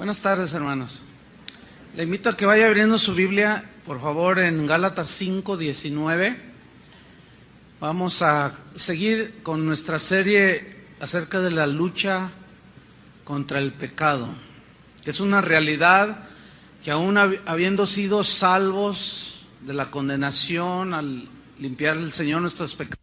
Buenas tardes, hermanos. Le invito a que vaya abriendo su Biblia, por favor, en Gálatas 5:19. Vamos a seguir con nuestra serie acerca de la lucha contra el pecado, que es una realidad que aún habiendo sido salvos de la condenación al limpiar el Señor nuestros pecados,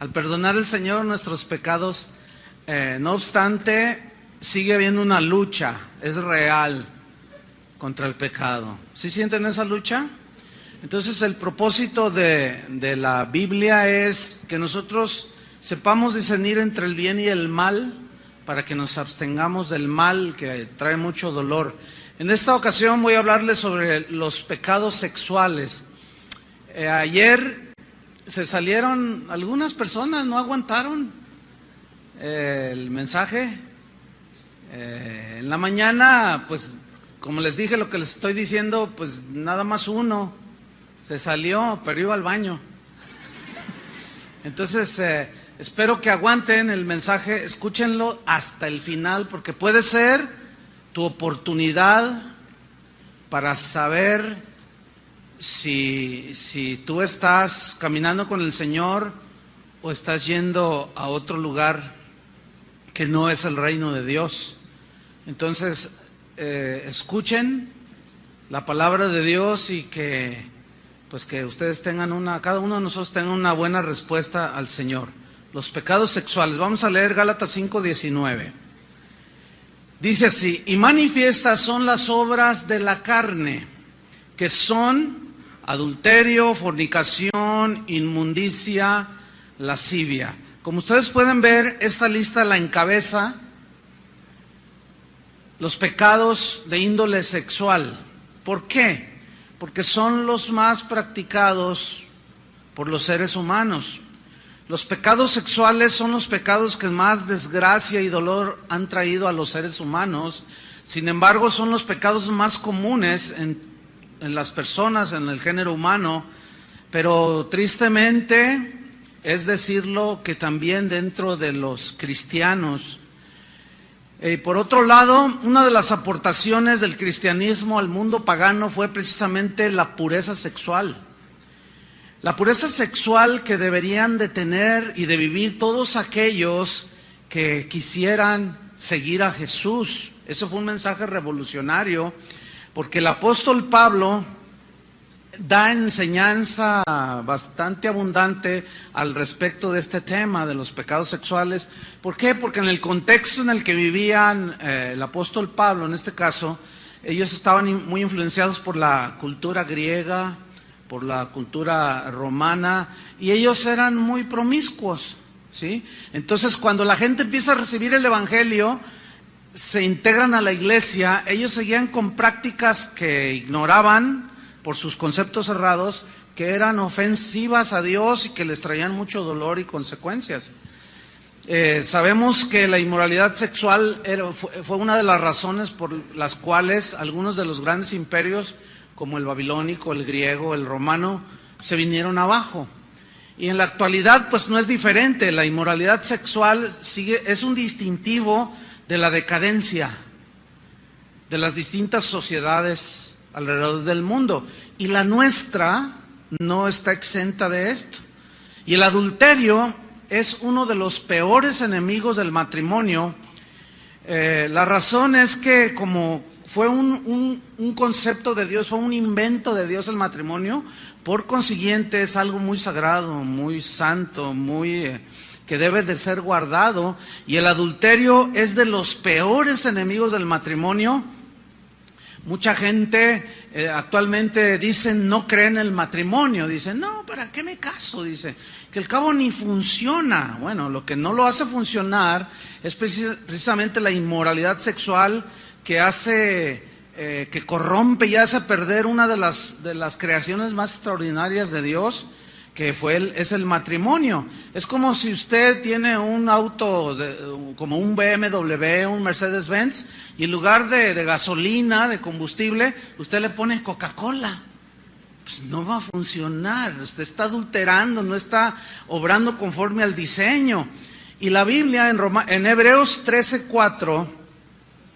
al perdonar el Señor nuestros pecados, no obstante, sigue habiendo una lucha, es real, contra el pecado. ¿Sí sienten esa lucha? Entonces el propósito de la Biblia es que nosotros sepamos discernir entre el bien y el mal, para que nos abstengamos del mal que trae mucho dolor. En esta ocasión voy a hablarles sobre los pecados sexuales. Ayer se salieron algunas personas, no aguantaron el mensaje. En la mañana, pues como les dije lo que les estoy diciendo, pues nada más uno se salió, pero iba al baño. Entonces espero que aguanten el mensaje, escúchenlo hasta el final, porque puede ser tu oportunidad para saber si tú estás caminando con el Señor o estás yendo a otro lugar que no es el reino de Dios. Entonces, escuchen la palabra de Dios y que ustedes tengan cada uno de nosotros tenga una buena respuesta al Señor. Los pecados sexuales. Vamos a leer Gálatas 5:19. Dice así: y manifiestas son las obras de la carne, que son adulterio, fornicación, inmundicia, lascivia. Como ustedes pueden ver, esta lista la encabeza los pecados de índole sexual. ¿Por qué? Porque son los más practicados por los seres humanos. Los pecados sexuales son los pecados que más desgracia y dolor han traído a los seres humanos. Sin embargo, son los pecados más comunes en las personas, en el género humano, pero tristemente es decirlo que también dentro de los cristianos. Por otro lado, una de las aportaciones del cristianismo al mundo pagano fue precisamente la pureza sexual. La pureza sexual que deberían de tener y de vivir todos aquellos que quisieran seguir a Jesús. Eso fue un mensaje revolucionario, porque el apóstol Pablo da enseñanza bastante abundante al respecto de este tema de los pecados sexuales. ¿Por qué? Porque en el contexto en el que vivían el apóstol Pablo, en este caso, ellos estaban muy influenciados por la cultura griega, por la cultura romana, y ellos eran muy promiscuos, ¿sí? Entonces, cuando la gente empieza a recibir el evangelio, se integran a la iglesia, ellos seguían con prácticas que ignoraban por sus conceptos errados, que eran ofensivas a Dios y que les traían mucho dolor y consecuencias. Sabemos que la inmoralidad sexual fue una de las razones por las cuales algunos de los grandes imperios, como el babilónico, el griego, el romano, se vinieron abajo. Y en la actualidad, pues no es diferente. La inmoralidad sexual es un distintivo de la decadencia de las distintas sociedades alrededor del mundo, y la nuestra no está exenta de esto. Y el adulterio es uno de los peores enemigos del matrimonio. La razón es que como fue un concepto de Dios, fue un invento de Dios el matrimonio, por consiguiente es algo muy sagrado, muy santo, que debe de ser guardado, y el adulterio es de los peores enemigos del matrimonio. Mucha gente actualmente dicen no creen en el matrimonio, dicen no, ¿para qué me caso? Dice que al cabo ni funciona. Bueno, lo que no lo hace funcionar es precisamente la inmoralidad sexual, que hace que corrompe y hace perder una de las creaciones más extraordinarias de Dios, que es el matrimonio. Es como si usted tiene un auto como un BMW, un Mercedes-Benz, y en lugar de gasolina, de combustible, usted le pone Coca-Cola. pues no va a funcionar. Usted está adulterando, no está obrando conforme al diseño. Y la Biblia en Hebreos 13:4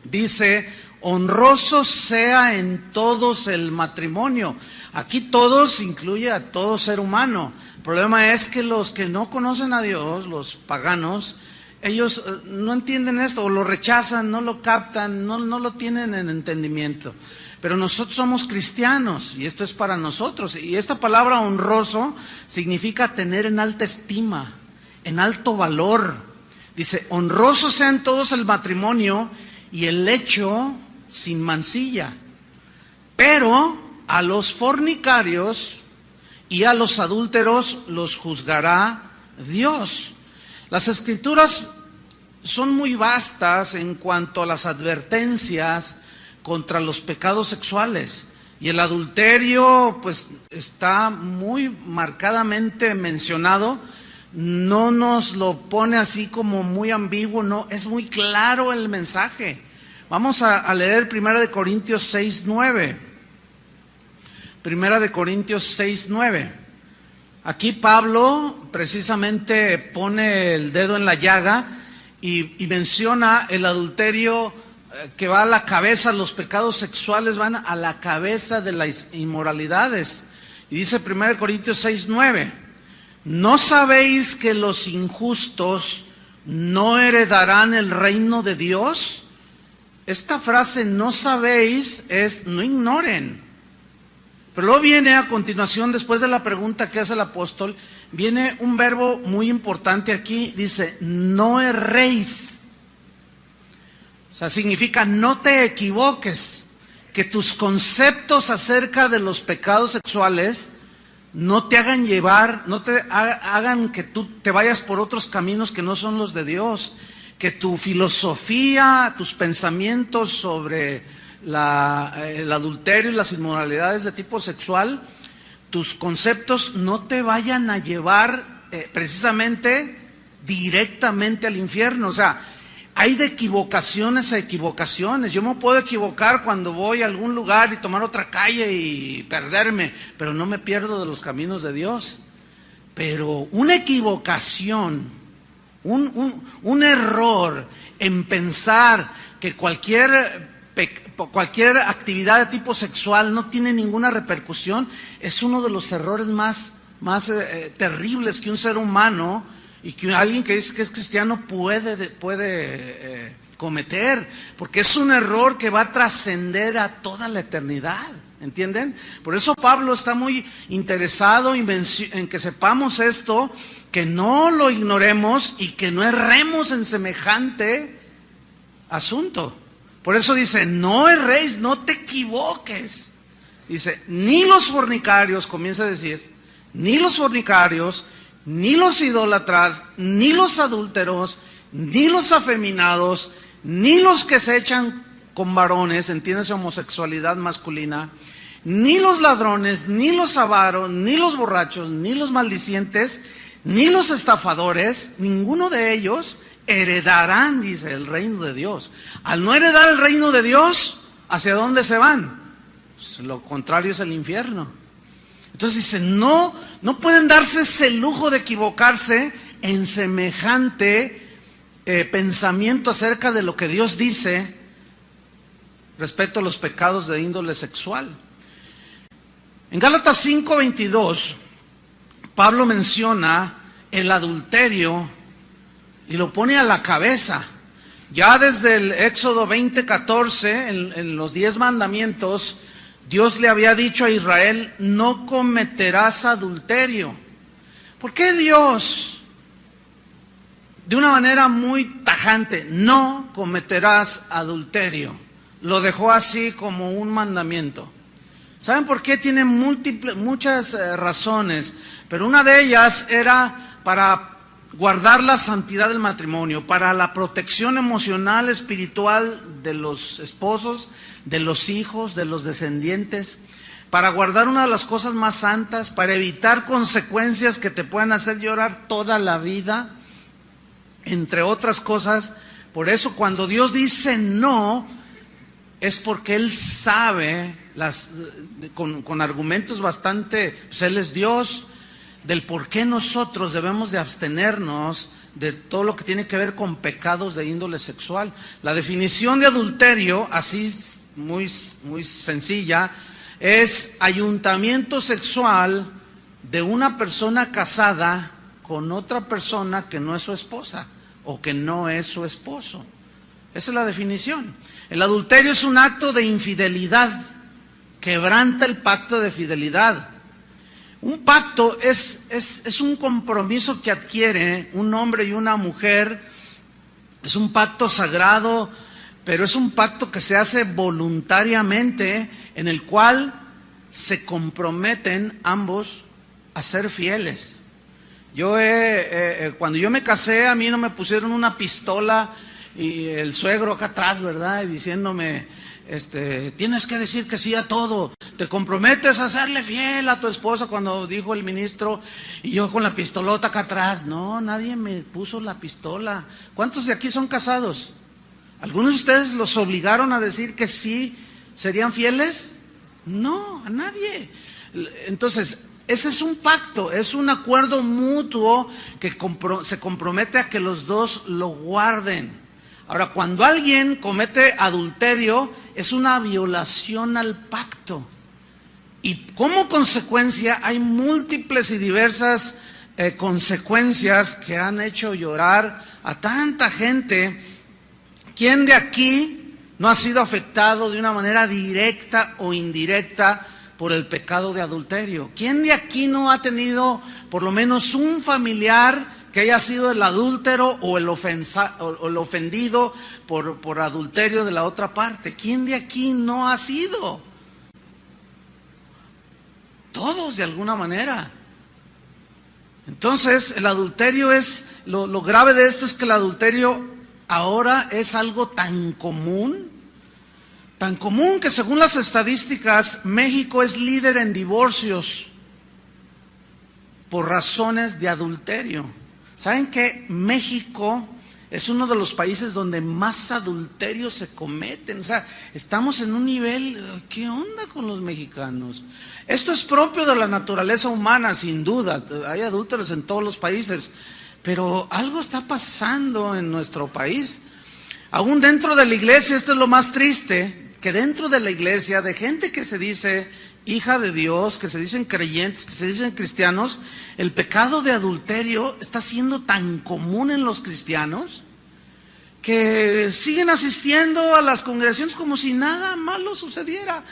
dice: honroso sea en todos el matrimonio. Aquí todos incluye a todo ser humano. El problema es que los que no conocen a Dios, los paganos, ellos no entienden esto, o lo rechazan, no lo captan, no lo tienen en entendimiento. Pero nosotros somos cristianos y esto es para nosotros. Y esta palabra honroso significa tener en alta estima, en alto valor. Dice: honroso sean todos el matrimonio y el lecho sin mancilla. Pero a los fornicarios y a los adúlteros los juzgará Dios. Las Escrituras son muy vastas en cuanto a las advertencias contra los pecados sexuales. Y el adulterio pues está muy marcadamente mencionado. No nos lo pone así como muy ambiguo, no, es muy claro el mensaje. Vamos a leer 1 Corintios 6:9. 1 Corintios 6:9. Aquí Pablo precisamente pone el dedo en la llaga y menciona el adulterio que va a la cabeza, los pecados sexuales van a la cabeza de las inmoralidades. Y dice 1 Corintios 6:9: ¿no sabéis que los injustos no heredarán el reino de Dios? Esta frase, no sabéis, es no ignoren. Pero luego viene a continuación, después de la pregunta que hace el apóstol, viene un verbo muy importante aquí, dice: no erréis. O sea, significa no te equivoques, que tus conceptos acerca de los pecados sexuales no te hagan llevar, no te hagan que tú te vayas por otros caminos que no son los de Dios, que tu filosofía, tus pensamientos sobre el adulterio y las inmoralidades de tipo sexual, tus conceptos no te vayan a llevar precisamente directamente al infierno. O sea, hay de equivocaciones a equivocaciones. Yo me puedo equivocar cuando voy a algún lugar y tomar otra calle y perderme, pero no me pierdo de los caminos de Dios. Pero una equivocación, un error en pensar que cualquier actividad de tipo sexual no tiene ninguna repercusión, es uno de los errores más terribles que un ser humano y que alguien que dice que es cristiano puede cometer, porque es un error que va a trascender a toda la eternidad, ¿entienden? Por eso Pablo está muy interesado en que sepamos esto, que no lo ignoremos y que no erremos en semejante asunto. Por eso dice: no erréis, no te equivoques. Dice: ni los fornicarios, comienza a decir, ni los fornicarios, ni los idólatras, ni los adúlteros, ni los afeminados, ni los que se echan con varones, entiéndase homosexualidad masculina, ni los ladrones, ni los avaros, ni los borrachos, ni los maldicientes, ni los estafadores, ninguno de ellos heredarán, dice, el reino de Dios. Al no heredar el reino de Dios, ¿hacia dónde se van? Pues lo contrario es el infierno. Entonces dice, no pueden darse ese lujo de equivocarse en semejante pensamiento acerca de lo que Dios dice respecto a los pecados de índole sexual. En Gálatas 5:22, Pablo menciona el adulterio y lo pone a la cabeza. Ya desde el Éxodo 20:14, en los 10 mandamientos, Dios le había dicho a Israel: no cometerás adulterio. ¿Por qué Dios, de una manera muy tajante, no cometerás adulterio, lo dejó así como un mandamiento? ¿Saben por qué? Tiene muchas razones, pero una de ellas era para guardar la santidad del matrimonio, para la protección emocional, espiritual de los esposos, de los hijos, de los descendientes, para guardar una de las cosas más santas, para evitar consecuencias que te puedan hacer llorar toda la vida, entre otras cosas. Por eso cuando Dios dice no, es porque Él sabe con argumentos bastante, pues Él es Dios, del por qué nosotros debemos de abstenernos de todo lo que tiene que ver con pecados de índole sexual. La definición de adulterio, así muy sencilla, es ayuntamiento sexual de una persona casada con otra persona que no es su esposa o que no es su esposo. Esa es la definición. El adulterio es un acto de infidelidad, quebranta el pacto de fidelidad. Un pacto es un compromiso que adquiere un hombre y una mujer, es un pacto sagrado, pero es un pacto que se hace voluntariamente, en el cual se comprometen ambos a ser fieles. Cuando yo me casé, a mí no me pusieron una pistola y el suegro acá atrás, ¿verdad? Y diciéndome, tienes que decir que sí a todo, te comprometes a serle fiel a tu esposa, cuando dijo el ministro, y yo con la pistolota acá atrás. No, nadie me puso la pistola. ¿Cuántos de aquí son casados? ¿Algunos de ustedes los obligaron a decir que sí serían fieles? No, a nadie. Entonces, ese es un pacto, es un acuerdo mutuo que se compromete a que los dos lo guarden. Ahora, cuando alguien comete adulterio, es una violación al pacto. Y como consecuencia, hay múltiples y diversas consecuencias que han hecho llorar a tanta gente. ¿Quién de aquí no ha sido afectado de una manera directa o indirecta por el pecado de adulterio? ¿Quién de aquí no ha tenido por lo menos un familiar que haya sido el adúltero o el ofendido por adulterio de la otra parte? ¿Quién de aquí no ha sido? Todos, de alguna manera. Entonces, el adulterio es, lo grave de esto es que el adulterio ahora es algo tan común que según las estadísticas, México es líder en divorcios por razones de adulterio. ¿Saben que México es uno de los países donde más adulterios se cometen? O sea, estamos en un nivel, ¿qué onda con los mexicanos? Esto es propio de la naturaleza humana, sin duda. Hay adúlteros en todos los países, pero algo está pasando en nuestro país. Aún dentro de la iglesia, esto es lo más triste, que dentro de la iglesia, de gente que se dice hija de Dios, que se dicen creyentes, que se dicen cristianos, el pecado de adulterio está siendo tan común en los cristianos que siguen asistiendo a las congregaciones como si nada malo sucediera.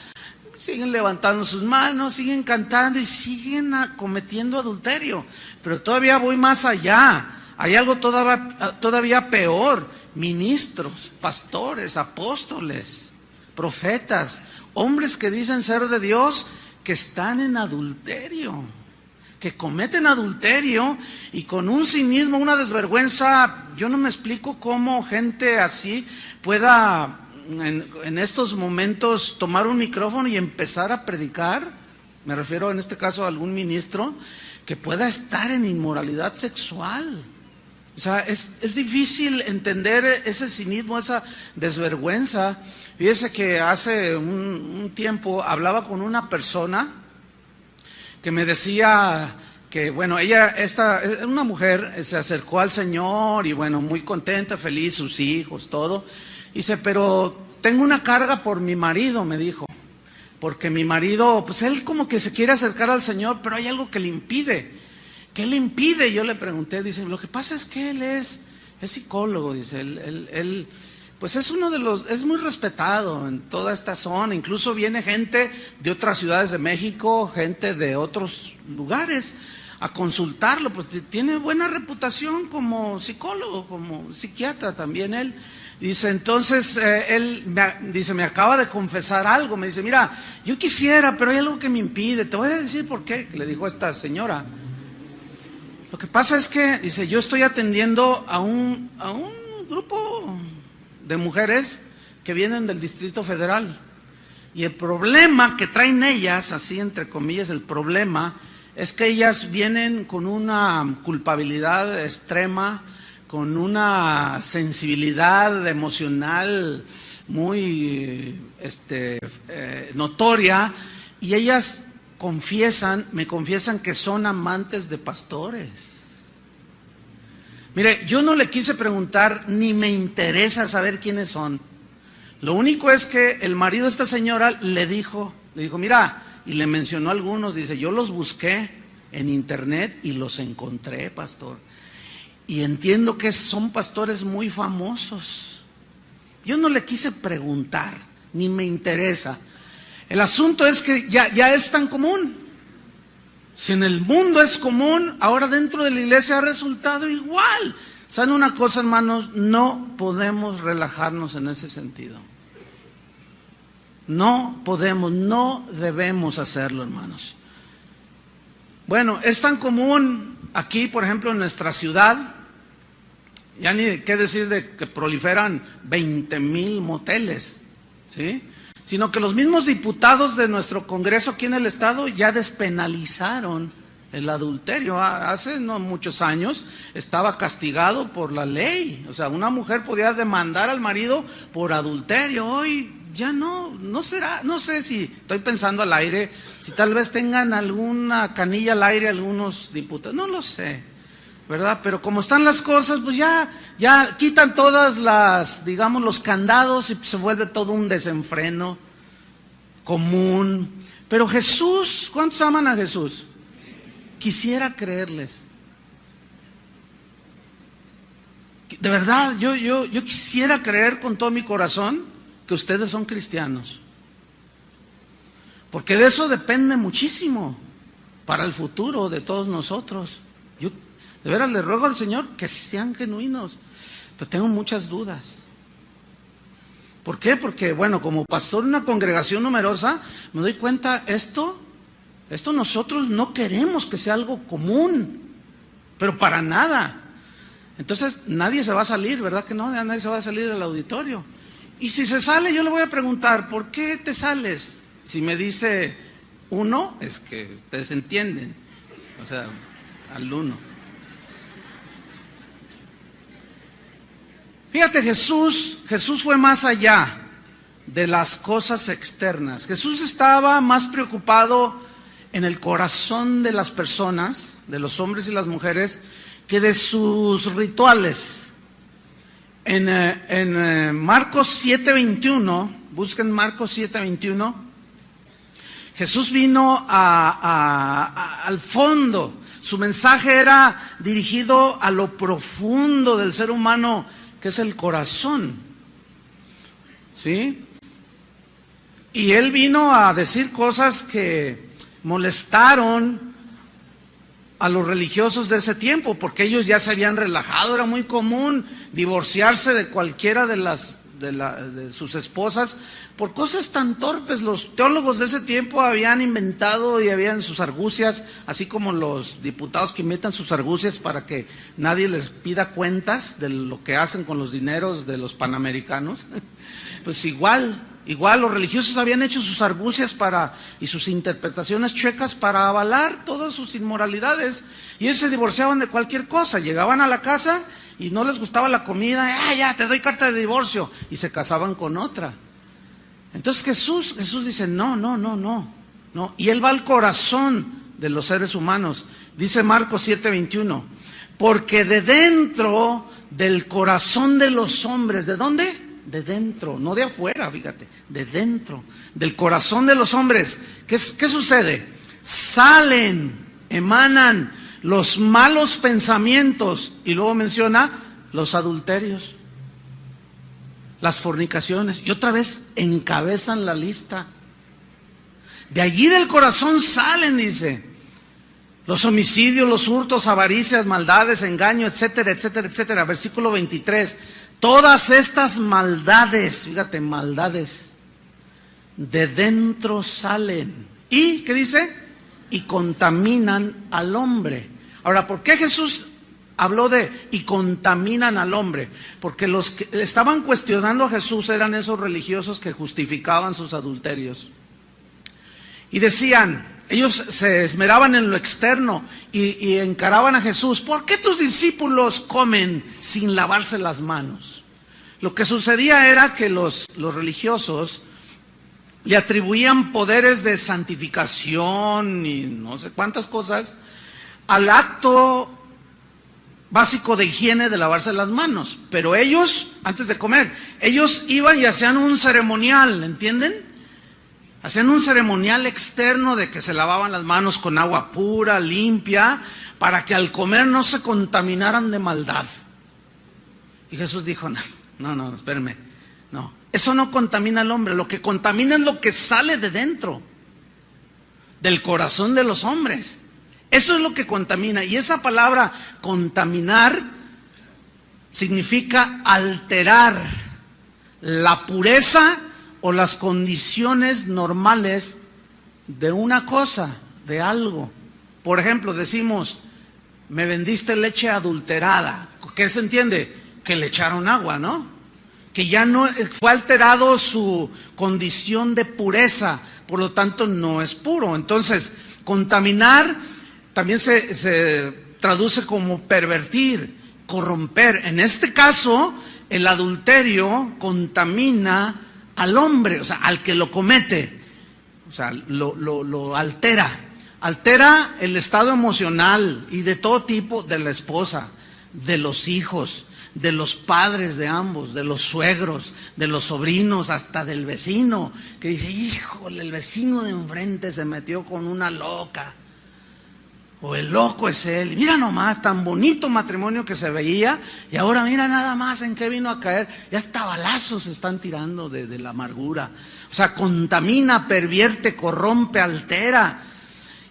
Siguen levantando sus manos, siguen cantando y siguen cometiendo adulterio. Pero todavía voy más allá. Hay algo todavía peor. Ministros, pastores, apóstoles, profetas, hombres que dicen ser de Dios, que están en adulterio, que cometen adulterio y con un cinismo, una desvergüenza. Yo no me explico cómo gente así pueda en estos momentos tomar un micrófono y empezar a predicar. Me refiero en este caso a algún ministro que pueda estar en inmoralidad sexual. O sea, es difícil entender ese cinismo, esa desvergüenza. Fíjese que hace un tiempo hablaba con una persona que me decía que, bueno, una mujer se acercó al Señor y, bueno, muy contenta, feliz, sus hijos, todo. Dice, pero tengo una carga por mi marido, me dijo, porque mi marido, pues él como que se quiere acercar al Señor, pero hay algo que le impide. ¿Qué le impide? Yo le pregunté, dice, lo que pasa es que él es psicólogo, dice, él pues es es muy respetado en toda esta zona, incluso viene gente de otras ciudades de México, gente de otros lugares a consultarlo, pues tiene buena reputación como psicólogo, como psiquiatra también él. Dice, entonces, me acaba de confesar algo, me dice, mira, yo quisiera, pero hay algo que me impide, te voy a decir por qué, que le dijo a esta señora. Lo que pasa es que, dice, yo estoy atendiendo a un grupo de mujeres que vienen del Distrito Federal. Y el problema que traen ellas, así entre comillas, el problema es que ellas vienen con una culpabilidad extrema, con una sensibilidad emocional muy notoria, y ellas me confiesan que son amantes de pastores. Mire, yo no le quise preguntar, ni me interesa saber quiénes son. Lo único es que el marido de esta señora le dijo, mira, y le mencionó a algunos, dice, yo los busqué en internet y los encontré, pastor. Y entiendo que son pastores muy famosos. Yo no le quise preguntar, ni me interesa. El asunto es que ya es tan común. Si en el mundo es común, ahora dentro de la iglesia ha resultado igual. ¿Saben una cosa, hermanos? No podemos relajarnos en ese sentido. No podemos, no debemos hacerlo, hermanos. Bueno, es tan común aquí, por ejemplo, en nuestra ciudad, ya ni qué decir de que proliferan 20,000 moteles, ¿sí? Sino que los mismos diputados de nuestro Congreso aquí en el estado ya despenalizaron el adulterio. Hace no muchos años estaba castigado por la ley. O sea, una mujer podía demandar al marido por adulterio. Hoy ya no será, no sé si estoy pensando al aire, si tal vez tengan alguna canilla al aire algunos diputados, no lo sé, ¿verdad? Pero como están las cosas, pues ya quitan todas las, digamos, los candados y se vuelve todo un desenfreno común. Pero Jesús, ¿cuántos aman a Jesús? Quisiera creerles. De verdad, yo quisiera creer con todo mi corazón que ustedes son cristianos. Porque de eso depende muchísimo para el futuro de todos nosotros. Yo de veras le ruego al Señor que sean genuinos, pero tengo muchas dudas. ¿Por qué? Porque, bueno, como pastor de una congregación numerosa, me doy cuenta, esto nosotros no queremos que sea algo común, pero para nada. Entonces, nadie se va a salir, ¿verdad que no? Nadie se va a salir del auditorio. Y si se sale, yo le voy a preguntar, ¿por qué te sales? Si me dice uno, es que ustedes entienden, o sea, al uno. Fíjate, Jesús fue más allá de las cosas externas. Jesús estaba más preocupado en el corazón de las personas, de los hombres y las mujeres, que de sus rituales. En Marcos 7:21, busquen Marcos 7:21, Jesús vino al fondo. Su mensaje era dirigido a lo profundo del ser humano, que es el corazón, ¿sí? Y él vino a decir cosas que molestaron a los religiosos de ese tiempo, porque ellos ya se habían relajado. Era muy común divorciarse de cualquiera de sus esposas por cosas tan torpes. Los teólogos de ese tiempo habían inventado y habían sus argucias, así como los diputados que inventan sus argucias para que nadie les pida cuentas de lo que hacen con los dineros de los panamericanos. Pues igual los religiosos habían hecho sus argucias y sus interpretaciones chuecas para avalar todas sus inmoralidades, y ellos se divorciaban de cualquier cosa. Llegaban a la casa y no les gustaba la comida, ya te doy carta de divorcio, y se casaban con otra. Entonces Jesús dice, no, y él va al corazón de los seres humanos. Dice Marcos 7:21, porque de dentro del corazón de los hombres, ¿de dónde? De dentro, no de afuera, fíjate, de dentro, del corazón de los hombres. ¿Qué sucede? Emanan los malos pensamientos, y luego menciona los adulterios, las fornicaciones, y otra vez encabezan la lista. De allí del corazón salen, dice, los homicidios, los hurtos, avaricias, maldades, engaño, etcétera, etcétera, etcétera. Versículo 23. Todas estas maldades, fíjate, maldades, de dentro salen. ¿Y qué dice? Y contaminan al hombre. Ahora, ¿por qué Jesús habló de y contaminan al hombre? Porque los que estaban cuestionando a Jesús eran esos religiosos que justificaban sus adulterios. Y decían, ellos se esmeraban en lo externo y encaraban a Jesús. ¿Por qué tus discípulos comen sin lavarse las manos? Lo que sucedía era que los religiosos le atribuían poderes de santificación y no sé cuántas cosas al acto básico de higiene de lavarse las manos. Pero ellos, antes de comer, ellos iban y hacían un ceremonial, ¿entienden? Hacían un ceremonial externo de que se lavaban las manos con agua pura, limpia, para que al comer no se contaminaran de maldad. Y Jesús dijo, no, espérenme, no. Eso no contamina al hombre, lo que contamina es lo que sale de dentro, del corazón de los hombres. Eso es lo que contamina. Y esa palabra contaminar significa alterar la pureza o las condiciones normales de una cosa, de algo. Por ejemplo, decimos, me vendiste leche adulterada. ¿Qué se entiende? Que le echaron agua, ¿no? Que ya no fue alterado su condición de pureza, por lo tanto no es puro. Entonces, contaminar también se traduce como pervertir, corromper. En este caso, el adulterio contamina al hombre, o sea, al que lo comete, o sea, lo altera. Altera el estado emocional y de todo tipo de la esposa, de los hijos, de los padres de ambos, de los suegros, de los sobrinos, hasta del vecino, que dice, híjole, el vecino de enfrente se metió con una loca, o el loco es él, y mira nomás, tan bonito matrimonio que se veía, y ahora mira nada más en qué vino a caer, ya hasta balazos se están tirando de la amargura. O sea, contamina, pervierte, corrompe, altera.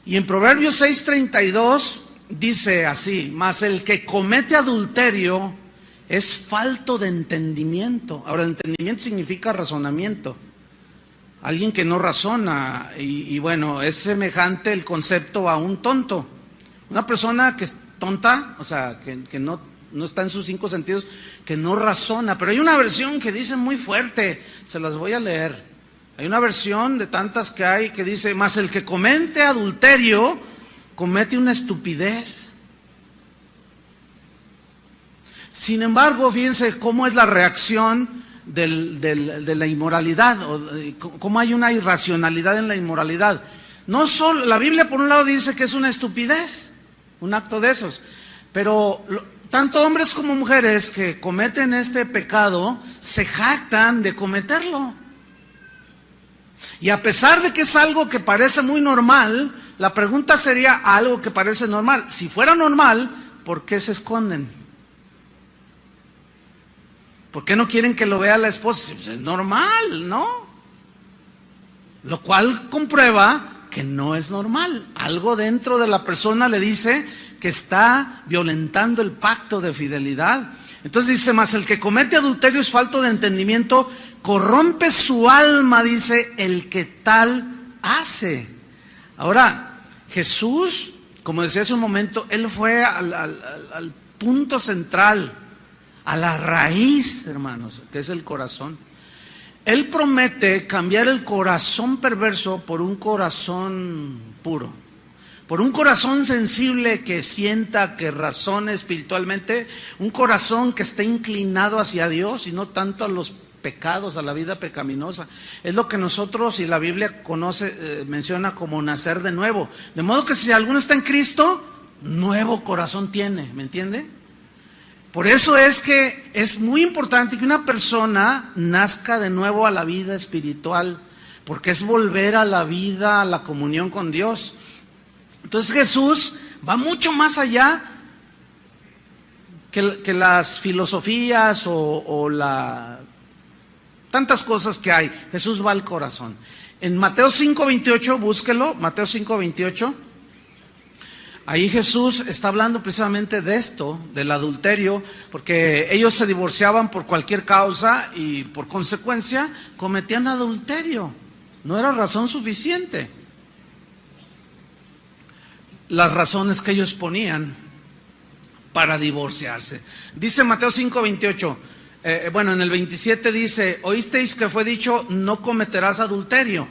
Y en Proverbios 6:32 dice así, mas el que comete adulterio es falto de entendimiento. Ahora, entendimiento significa razonamiento. Alguien que no razona. Y bueno, es semejante el concepto a un tonto. Una persona que es tonta, o sea, que no está en sus 5 sentidos, que no razona. Pero hay una versión que dice muy fuerte, se las voy a leer. Hay una versión de tantas que hay que dice, mas el que comete adulterio comete una estupidez. Sin embargo, fíjense cómo es la reacción de la inmoralidad, o cómo hay una irracionalidad en la inmoralidad. No solo, la Biblia por un lado dice que es una estupidez, un acto de esos, pero tanto hombres como mujeres que cometen este pecado se jactan de cometerlo. Y a pesar de que es algo que parece muy normal, la pregunta sería algo que parece normal. Si fuera normal, ¿por qué se esconden? ¿Por qué no quieren que lo vea la esposa? Pues es normal, ¿no? Lo cual comprueba que no es normal. Algo dentro de la persona le dice que está violentando el pacto de fidelidad. Entonces dice, mas el que comete adulterio es falto de entendimiento, corrompe su alma, dice, el que tal hace. Ahora, Jesús, como decía hace un momento, Él fue al punto central, a la raíz, hermanos, que es el corazón. Él promete cambiar el corazón perverso por un corazón puro, por un corazón sensible que sienta, que razone espiritualmente, un corazón que esté inclinado hacia Dios y no tanto a los pecados, a la vida pecaminosa. Es lo que nosotros y la Biblia menciona como nacer de nuevo. De modo que si alguno está en Cristo, nuevo corazón tiene, ¿me entiende? Por eso es que es muy importante que una persona nazca de nuevo a la vida espiritual, porque es volver a la vida, a la comunión con Dios. Entonces Jesús va mucho más allá que las filosofías o tantas cosas que hay. Jesús va al corazón. En Mateo 5:28, búsquelo, Mateo 5:28. Ahí Jesús está hablando precisamente de esto, del adulterio, porque ellos se divorciaban por cualquier causa y por consecuencia cometían adulterio. No era razón suficiente. Las razones que ellos ponían para divorciarse. Dice Mateo 5:28, en el 27 dice, oísteis que fue dicho, no cometerás adulterio.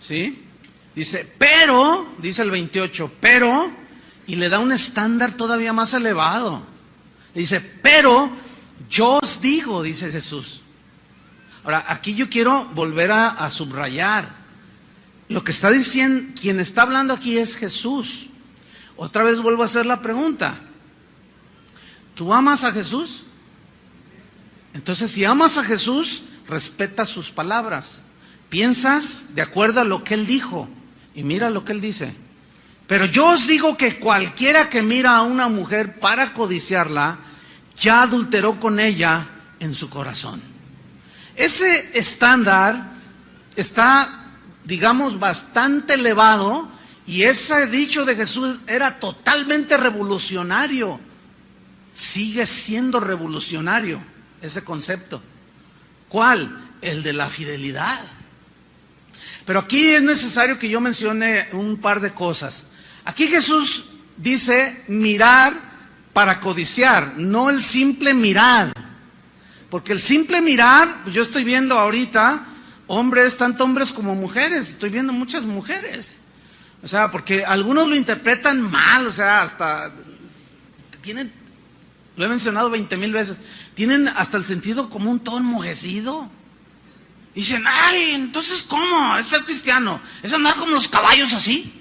¿Sí? Dice, pero, dice el 28, pero, y le da un estándar todavía más elevado. Dice, pero Yo os digo, dice Jesús. Ahora, aquí yo quiero volver a subrayar. Lo que está diciendo, quien está hablando aquí es Jesús. Otra vez vuelvo a hacer la pregunta. ¿Tú amas a Jesús? Entonces, si amas a Jesús, respeta sus palabras. Piensas de acuerdo a lo que Él dijo. Y mira lo que Él dice. Pero yo os digo que cualquiera que mira a una mujer para codiciarla, ya adulteró con ella en su corazón. Ese estándar está, digamos, bastante elevado, y ese dicho de Jesús era totalmente revolucionario. Sigue siendo revolucionario ese concepto. ¿Cuál? El de la fidelidad. Pero aquí es necesario que yo mencione un par de cosas. Aquí Jesús dice mirar para codiciar, no el simple mirar. Porque el simple mirar, pues yo estoy viendo ahorita hombres, tanto hombres como mujeres, estoy viendo muchas mujeres. O sea, porque algunos lo interpretan mal, o sea, hasta tienen, lo he mencionado 20,000 veces, tienen hasta el sentido común todo enmojecido. Dicen, ay, entonces ¿cómo? ¿Es ser cristiano? ¿Es andar como los caballos así?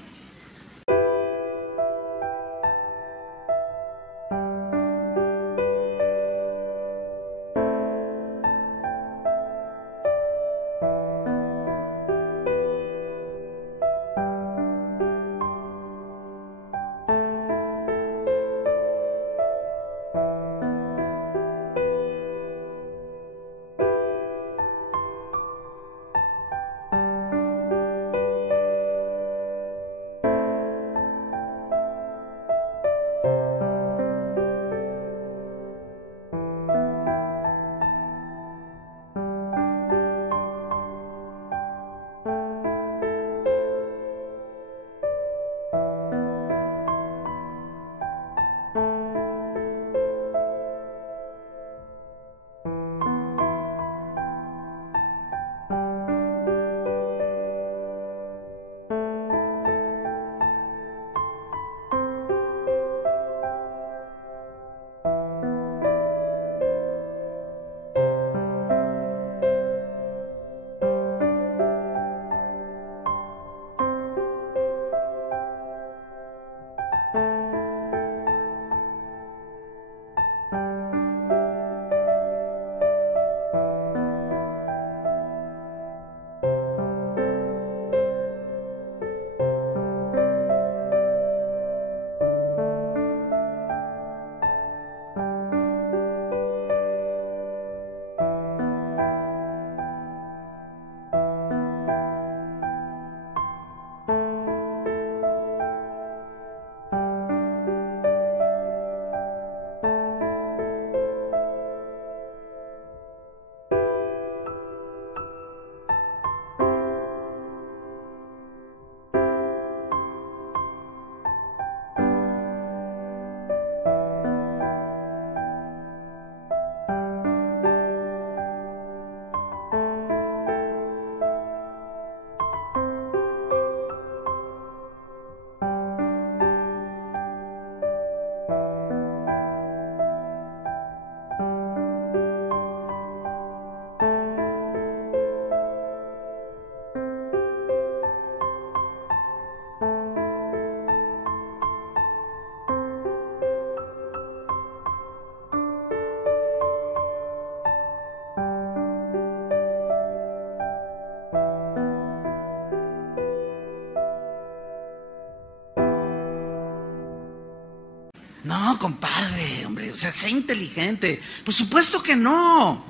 No, compadre, hombre, o sea, sé inteligente. Por supuesto que no.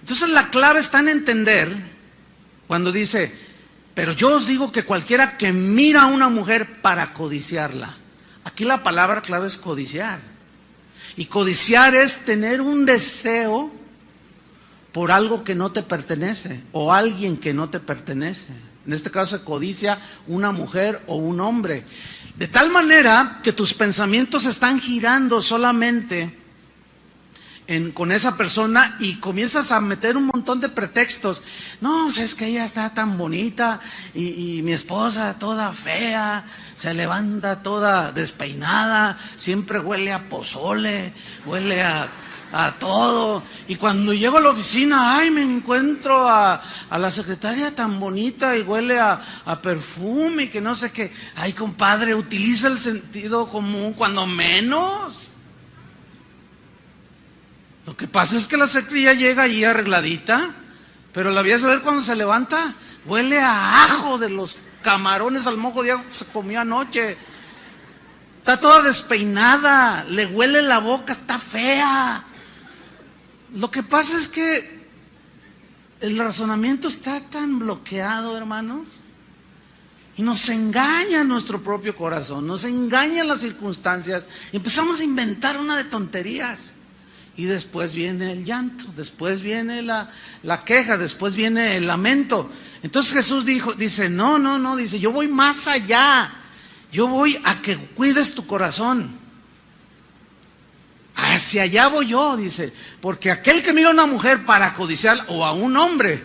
Entonces la clave está en entender cuando dice, pero yo os digo que cualquiera que mira a una mujer para codiciarla. Aquí la palabra clave es codiciar. Y codiciar es tener un deseo por algo que no te pertenece o alguien que no te pertenece. En este caso se codicia una mujer o un hombre. De tal manera que tus pensamientos están girando solamente con esa persona y comienzas a meter un montón de pretextos. No, o sea, es que ella está tan bonita y mi esposa toda fea, se levanta toda despeinada, siempre huele a pozole, huele a a todo. Y cuando llego a la oficina, ay, me encuentro a la secretaria tan bonita y huele a perfume y que no sé qué. Ay, compadre, utiliza el sentido común cuando menos. Lo que pasa es que la secretaria llega allí arregladita, pero la voy a saber cuando se levanta, huele a ajo de los camarones al mojo de ajo que se comió anoche. Está toda despeinada, le huele la boca, está fea. Lo que pasa es que el razonamiento está tan bloqueado, hermanos, y nos engaña nuestro propio corazón, nos engañan las circunstancias, y empezamos a inventar una de tonterías. Y después viene el llanto, después viene la queja, después viene el lamento. Entonces Jesús dice, no, dice, yo voy más allá. Yo voy a que cuides tu corazón. Hacia allá voy yo, dice. Porque aquel que mira a una mujer para codiciar, o a un hombre,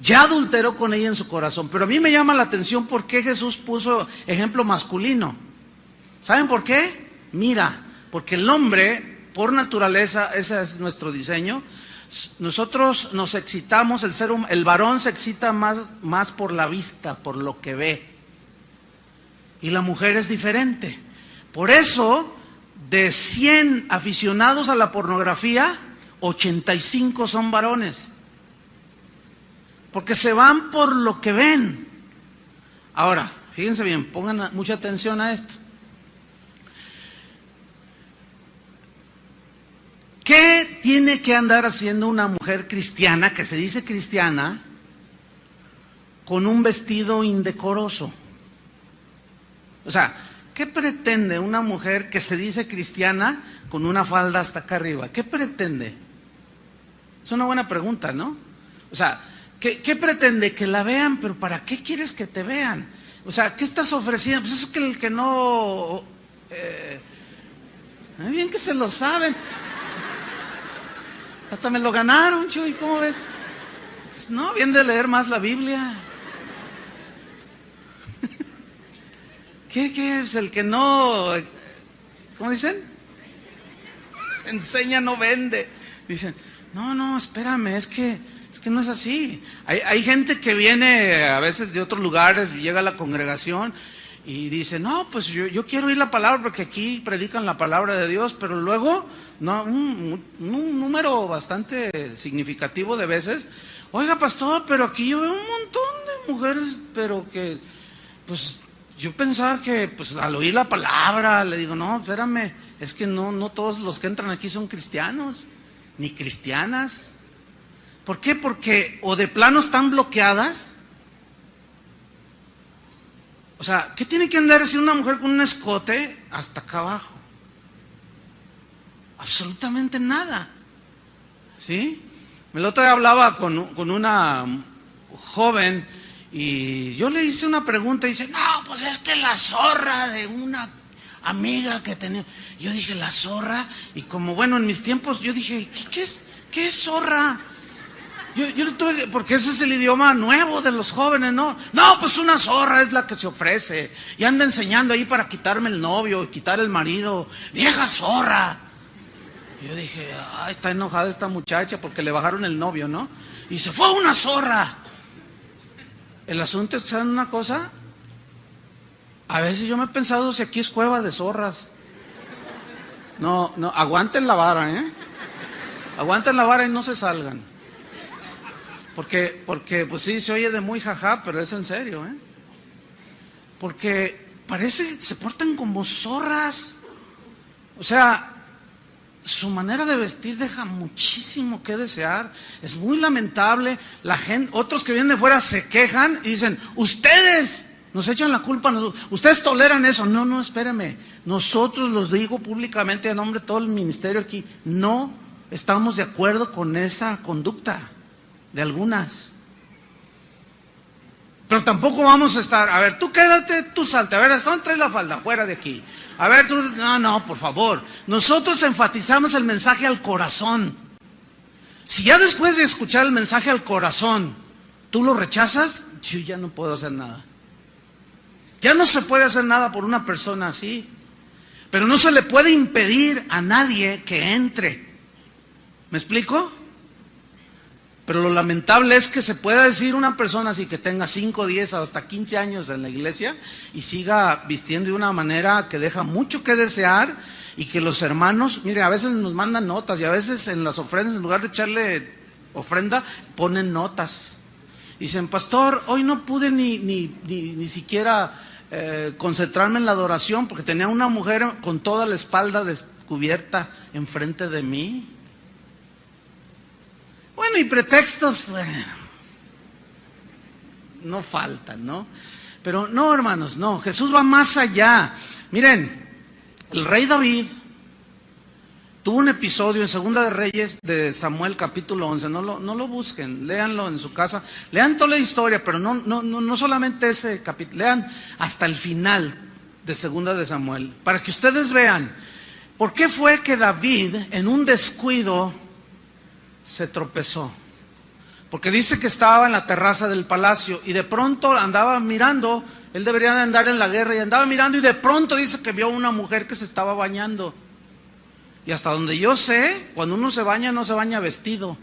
ya adulteró con ella en su corazón. Pero a mí me llama la atención por qué Jesús puso ejemplo masculino. ¿Saben por qué? Mira, porque el hombre, por naturaleza, ese es nuestro diseño. Nosotros nos excitamos, el varón se excita más por la vista, por lo que ve. Y la mujer es diferente. Por eso, de 100 aficionados a la pornografía, 85 son varones. Porque se van por lo que ven. Ahora, fíjense bien, pongan mucha atención a esto. ¿Qué tiene que andar haciendo una mujer cristiana, que se dice cristiana, con un vestido indecoroso? O sea, ¿qué pretende una mujer que se dice cristiana con una falda hasta acá arriba? ¿Qué pretende? Es una buena pregunta, ¿no? O sea, ¿qué pretende? Que la vean, pero ¿para qué quieres que te vean? O sea, ¿qué estás ofreciendo? Pues es que el que no... bien que se lo saben. Hasta me lo ganaron, Chuy, ¿cómo ves? No, bien de leer más la Biblia. ¿Qué es el que no, cómo dicen? Enseña, no vende. Dicen, no, espérame, es que no es así. Hay gente que viene a veces de otros lugares, llega a la congregación y dice, no, pues yo quiero oír la palabra porque aquí predican la palabra de Dios, pero luego, no, un número bastante significativo de veces, oiga, pastor, pero aquí yo veo un montón de mujeres, pero que, pues, yo pensaba que, pues, al oír la palabra, le digo, no, espérame, es que no todos los que entran aquí son cristianos, ni cristianas. ¿Por qué? Porque o de plano están bloqueadas. O sea, ¿qué tiene que andar haciendo una mujer con un escote hasta acá abajo? Absolutamente nada. ¿Sí? El otro día hablaba con una joven y yo le hice una pregunta y dice, no, pues es que la zorra de una amiga que tenía. Yo dije, la zorra, y como bueno, en mis tiempos yo dije, ¿qué es zorra? Yo tuve, porque ese es el idioma nuevo de los jóvenes, ¿no? No, pues una zorra es la que se ofrece y anda enseñando ahí para quitarme el novio y quitar el marido. Vieja zorra. Yo dije, ay, está enojada esta muchacha porque le bajaron el novio, ¿no? Y se fue una zorra. El asunto es que, ¿saben una cosa? A veces yo me he pensado si aquí es cueva de zorras. No, aguanten la vara, ¿eh? Aguanten la vara y no se salgan. Porque pues sí, se oye de muy jajá, pero es en serio, ¿eh? Porque parece que se portan como zorras. O sea, su manera de vestir deja muchísimo que desear. Es muy lamentable. La gente, otros que vienen de fuera se quejan y dicen, ustedes nos echan la culpa, ustedes toleran eso. No, espérame. Nosotros, los digo públicamente a nombre de todo el ministerio aquí, no estamos de acuerdo con esa conducta de algunas. Pero tampoco vamos a estar, a ver, tú quédate, tú salte, a ver, ¿hasta dónde traes la falda? Fuera de aquí. A ver, tú, no, por favor. Nosotros enfatizamos el mensaje al corazón. Si ya después de escuchar el mensaje al corazón, tú lo rechazas, yo ya no puedo hacer nada. Ya no se puede hacer nada por una persona así. Pero no se le puede impedir a nadie que entre. ¿Me explico? Pero lo lamentable es que se pueda decir una persona así que tenga 5, 10 o hasta 15 años en la iglesia y siga vistiendo de una manera que deja mucho que desear, y que los hermanos, mire, a veces nos mandan notas y a veces en las ofrendas, en lugar de echarle ofrenda, ponen notas. Dicen, pastor, hoy no pude ni siquiera concentrarme en la adoración porque tenía una mujer con toda la espalda descubierta enfrente de mí. Bueno, y pretextos, no faltan, ¿no? Pero no, hermanos, no, Jesús va más allá. Miren, el rey David tuvo un episodio en Segunda de Reyes de Samuel capítulo 11, no lo busquen, léanlo en su casa, lean toda la historia, pero no solamente ese capítulo, lean hasta el final de Segunda de Samuel, para que ustedes vean por qué fue que David en un descuido se tropezó. Porque dice que estaba en la terraza del palacio y de pronto andaba mirando, él debería de andar en la guerra, y andaba mirando y de pronto dice que vio una mujer que se estaba bañando. Y hasta donde yo sé, cuando uno se baña, no se baña vestido.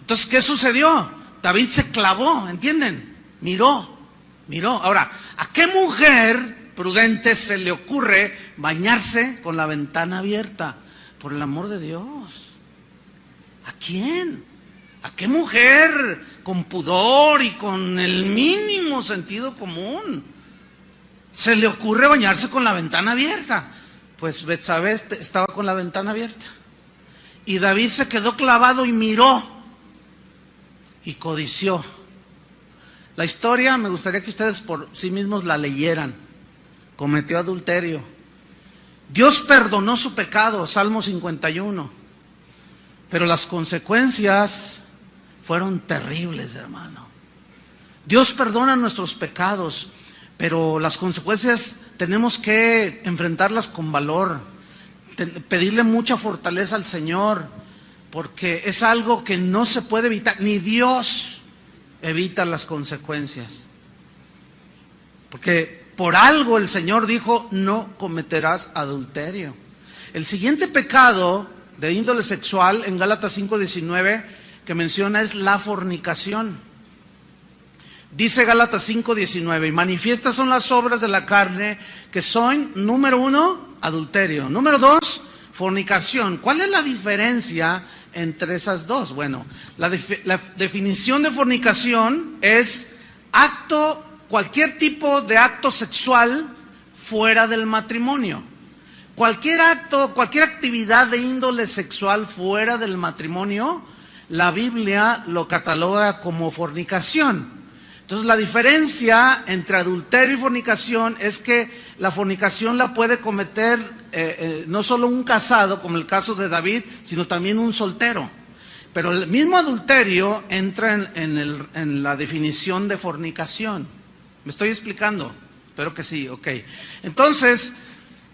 Entonces, ¿qué sucedió? David se clavó, ¿entienden? Miró. Ahora, ¿a qué mujer prudente se le ocurre bañarse con la ventana abierta? Por el amor de Dios. ¿A quién? ¿A qué mujer con pudor y con el mínimo sentido común se le ocurre bañarse con la ventana abierta? Pues Betsabé estaba con la ventana abierta. Y David se quedó clavado y miró y codició. La historia me gustaría que ustedes por sí mismos la leyeran. Cometió adulterio. Dios perdonó su pecado, Salmo 51. Pero las consecuencias fueron terribles, hermano. Dios perdona nuestros pecados, pero las consecuencias tenemos que enfrentarlas con valor, pedirle mucha fortaleza al Señor, porque es algo que no se puede evitar, ni Dios evita las consecuencias. Porque por algo el Señor dijo, no cometerás adulterio. El siguiente pecado de índole sexual en Gálatas 5:19 que menciona es la fornicación. Dice Gálatas 5:19, y manifiestas son las obras de la carne, que son, número 1, adulterio. Número 2, fornicación. ¿Cuál es la diferencia entre esas dos? Bueno, la definición de fornicación es cualquier tipo de acto sexual fuera del matrimonio. Cualquier acto, cualquier actividad de índole sexual fuera del matrimonio, la Biblia lo cataloga como fornicación. Entonces la diferencia entre adulterio y fornicación es que la fornicación la puede cometer no solo un casado, como el caso de David, sino también un soltero. Pero el mismo adulterio entra en la definición de fornicación. ¿Me estoy explicando? Espero que sí, ok. Entonces,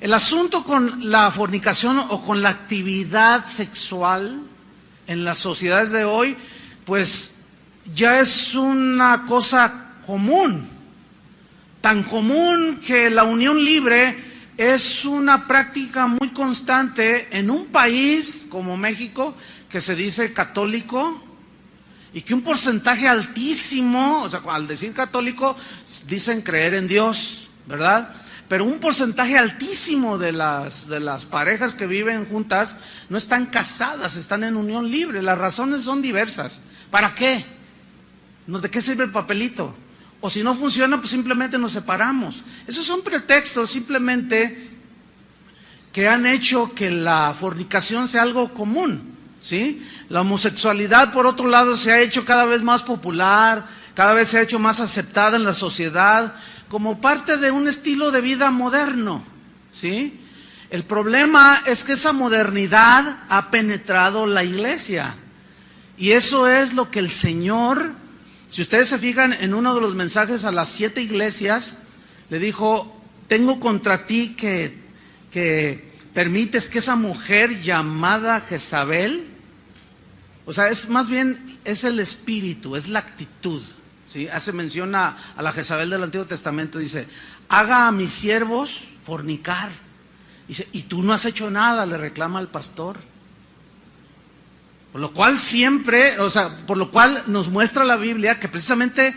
el asunto con la fornicación o con la actividad sexual en las sociedades de hoy, pues ya es una cosa común, tan común que la unión libre es una práctica muy constante en un país como México, que se dice católico, y que un porcentaje altísimo, o sea, al decir católico, dicen creer en Dios, ¿verdad? Pero un porcentaje altísimo de las parejas que viven juntas no están casadas, están en unión libre. Las razones son diversas. ¿Para qué? ¿De qué sirve el papelito? O si no funciona, pues simplemente nos separamos. Esos son pretextos simplemente que han hecho que la fornicación sea algo común, ¿sí? La homosexualidad, por otro lado, se ha hecho cada vez más popular, cada vez se ha hecho más aceptada en la sociedad, como parte de un estilo de vida moderno, ¿sí? El problema es que esa modernidad ha penetrado la iglesia. Y eso es lo que el Señor, si ustedes se fijan en uno de los mensajes a las 7 iglesias, le dijo, tengo contra ti que permites que esa mujer llamada Jezabel, o sea, es más bien, es el espíritu, es la actitud, ¿sí? Hace mención a la Jezabel del Antiguo Testamento, dice, haga a mis siervos fornicar. Dice, y tú no has hecho nada, le reclama al pastor. Por lo cual por lo cual nos muestra la Biblia que precisamente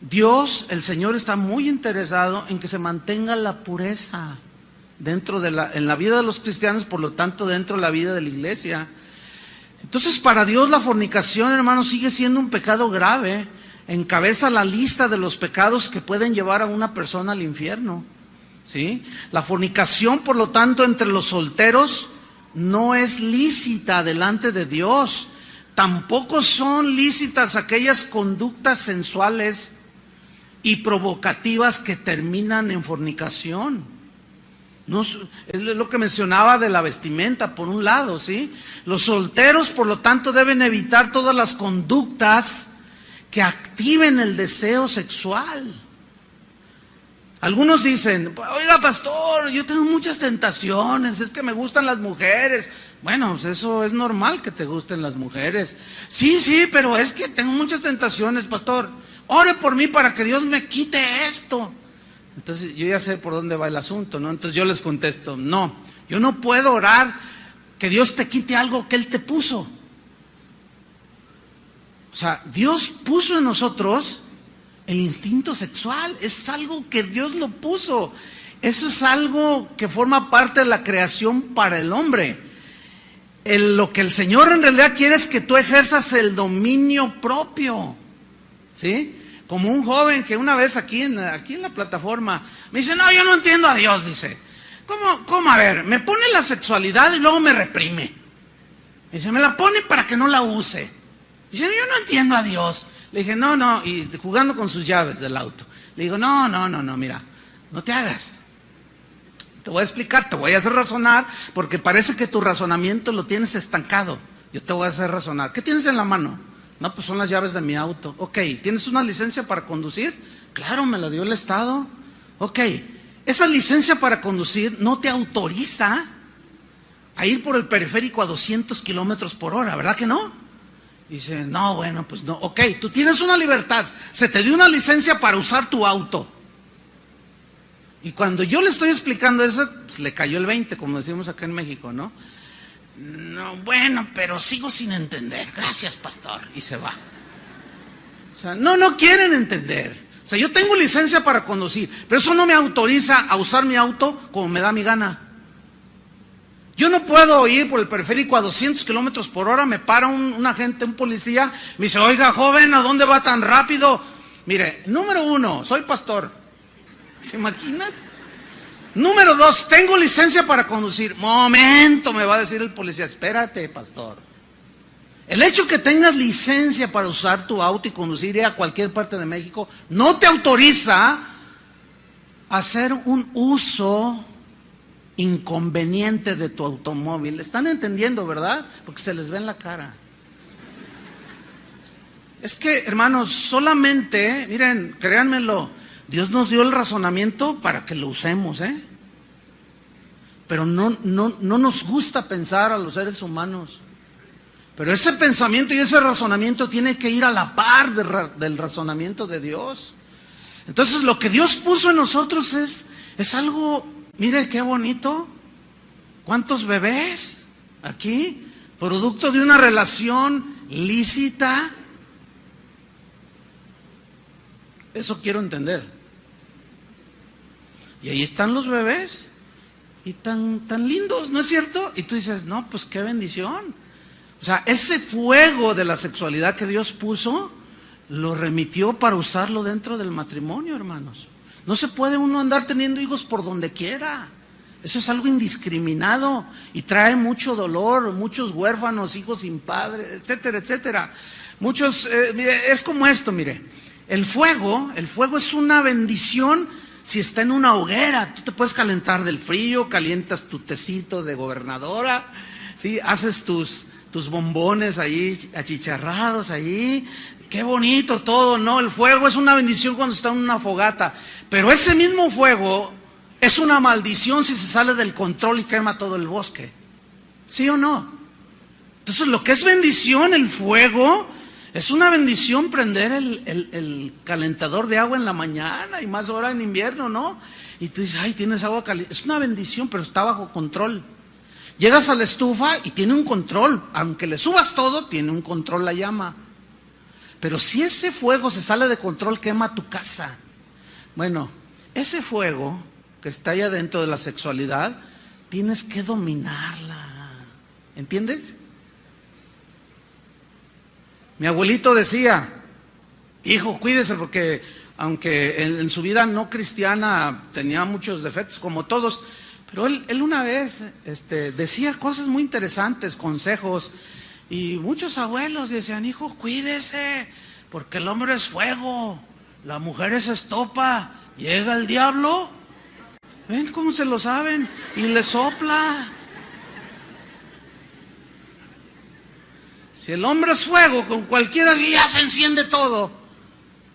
Dios, el Señor, está muy interesado en que se mantenga la pureza en la vida de los cristianos, por lo tanto dentro de la vida de la iglesia. Entonces, para Dios la fornicación, hermanos, sigue siendo un pecado grave. Encabeza la lista de los pecados que pueden llevar a una persona al infierno, ¿sí? La fornicación, por lo tanto, entre los solteros no es lícita delante de Dios. Tampoco son lícitas aquellas conductas sensuales y provocativas que terminan en fornicación. No, es lo que mencionaba de la vestimenta, por un lado, ¿sí? Los solteros, por lo tanto, deben evitar todas las conductas que activen el deseo sexual. Algunos dicen, oiga pastor, yo tengo muchas tentaciones, es que me gustan las mujeres. Bueno, pues eso es normal que te gusten las mujeres. Sí, pero es que tengo muchas tentaciones, pastor. Ore por mí para que Dios me quite esto. Entonces yo ya sé por dónde va el asunto, ¿no? Entonces yo les contesto, no, yo no puedo orar que Dios te quite algo que Él te puso. O sea, Dios puso en nosotros el instinto sexual, es algo que Dios lo puso. Eso es algo que forma parte de la creación para el hombre. Lo que el Señor en realidad quiere es que tú ejerzas el dominio propio, ¿sí? Como un joven que una vez aquí en la plataforma me dice, no, yo no entiendo a Dios, dice. ¿Cómo? A ver, me pone la sexualidad y luego me reprime. Dice, me la pone para que no la use. Dice, yo no entiendo a Dios. Le dije, no, y jugando con sus llaves del auto. Le digo, no, mira, no te hagas. Te voy a explicar, te voy a hacer razonar, porque parece que tu razonamiento lo tienes estancado. Yo te voy a hacer razonar. ¿Qué tienes en la mano? No, pues son las llaves de mi auto. Ok, ¿tienes una licencia para conducir? Claro, me la dio el Estado. Ok, esa licencia para conducir no te autoriza a ir por el periférico a 200 kilómetros por hora, ¿verdad que no? Dice, no, bueno, pues no. Ok, tú tienes una libertad, se te dio una licencia para usar tu auto. Y cuando yo le estoy explicando eso, pues le cayó el 20, como decimos acá en México, ¿no? No, bueno, pero sigo sin entender. Gracias, pastor. Y se va. O sea, no quieren entender. O sea, yo tengo licencia para conducir, pero eso no me autoriza a usar mi auto como me da mi gana. Yo no puedo ir por el periférico a 200 kilómetros por hora, me para un agente, un policía, me dice, oiga, joven, ¿a dónde va tan rápido? Mire, número 1, soy pastor. ¿Se imaginas? Número 2, tengo licencia para conducir. Momento, me va a decir el policía, espérate, pastor. El hecho que tengas licencia para usar tu auto y conducir a cualquier parte de México no te autoriza a hacer un uso inconveniente de tu automóvil. ¿Están entendiendo, verdad? Porque se les ve en la cara. Es que, hermanos, solamente, miren, créanmelo, Dios nos dio el razonamiento para que lo usemos, pero no nos gusta pensar a los seres humanos. Pero ese pensamiento y ese razonamiento tiene que ir a la par del razonamiento de Dios. Entonces, lo que Dios puso en nosotros es algo, mire qué bonito. ¿Cuántos bebés aquí? Producto de una relación lícita. Eso quiero entender. Y ahí están los bebés, y tan lindos, ¿no es cierto? Y tú dices, no, pues qué bendición. O sea, ese fuego de la sexualidad que Dios puso, lo remitió para usarlo dentro del matrimonio, hermanos. No se puede uno andar teniendo hijos por donde quiera. Eso es algo indiscriminado y trae mucho dolor, muchos huérfanos, hijos sin padre, etcétera, etcétera. Muchos, es como esto, mire. El fuego es una bendición si está en una hoguera. Tú te puedes calentar del frío, calientas tu tecito de gobernadora, ¿sí? Haces tus bombones ahí achicharrados ahí. Qué bonito todo, ¿no? El fuego es una bendición cuando está en una fogata. Pero ese mismo fuego es una maldición si se sale del control y quema todo el bosque. ¿Sí o no? Entonces, lo que es bendición, el fuego, Es una bendición prender el calentador de agua en la mañana y más ahora en invierno, ¿no? Y tú dices, ay, tienes agua caliente. Es una bendición, pero está bajo control. Llegas a la estufa y tiene un control. Aunque le subas todo, tiene un control la llama. Pero si ese fuego se sale de control, quema tu casa. Bueno, ese fuego que está allá dentro de la sexualidad, tienes que dominarla. ¿Entiendes? Mi abuelito decía, hijo, cuídese, porque aunque en su vida no cristiana tenía muchos defectos, como todos, pero él una vez decía cosas muy interesantes, consejos, y muchos abuelos decían, hijo, cuídese, porque el hombre es fuego, la mujer es estopa, llega el diablo, ven cómo se lo saben, y le sopla. Si el hombre es fuego, con cualquiera ya se enciende todo.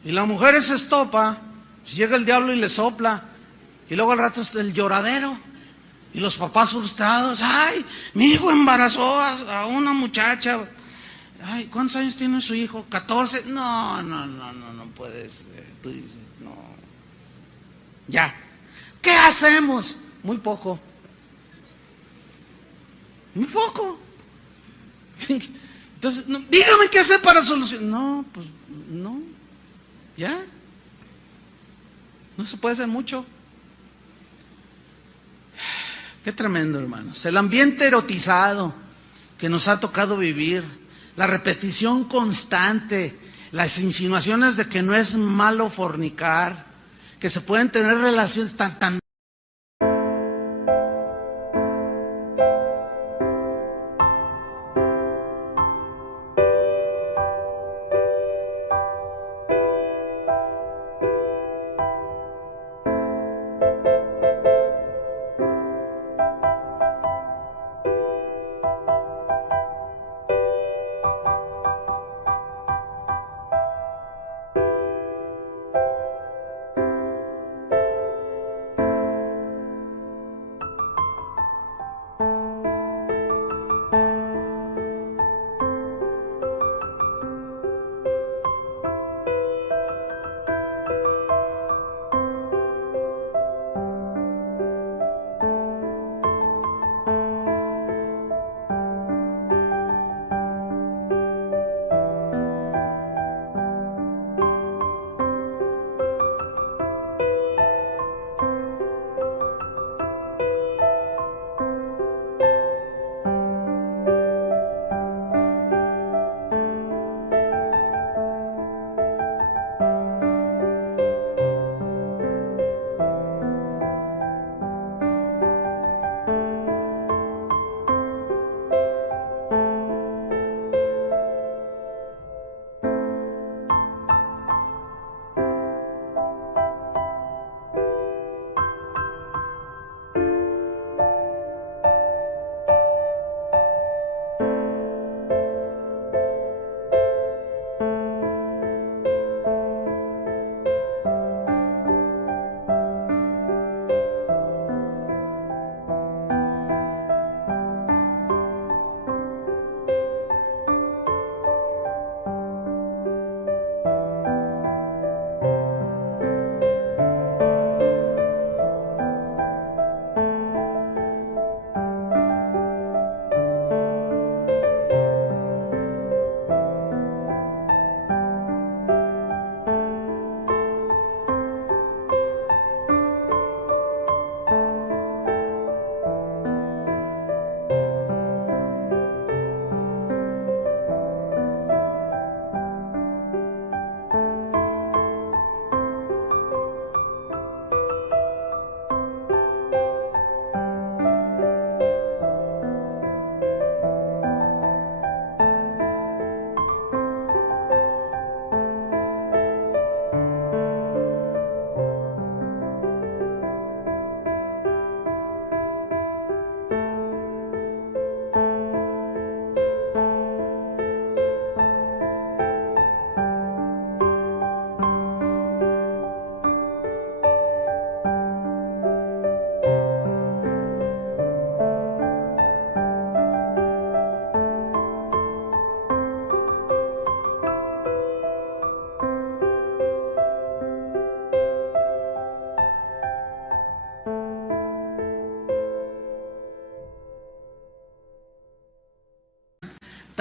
Y la mujer es estopa, pues llega el diablo y le sopla. Y luego al rato está el lloradero. Y los papás frustrados. Ay, mi hijo embarazó a una muchacha. Ay, ¿cuántos años tiene su hijo? 14. No puedes. Tú dices, no. Ya. ¿Qué hacemos? Muy poco. Muy poco. Entonces, no, dígame qué hacer para solucionar. No, pues no. Ya. No se puede hacer mucho. Qué tremendo, hermanos. El ambiente erotizado que nos ha tocado vivir, la repetición constante, las insinuaciones de que no es malo fornicar, que se pueden tener relaciones tan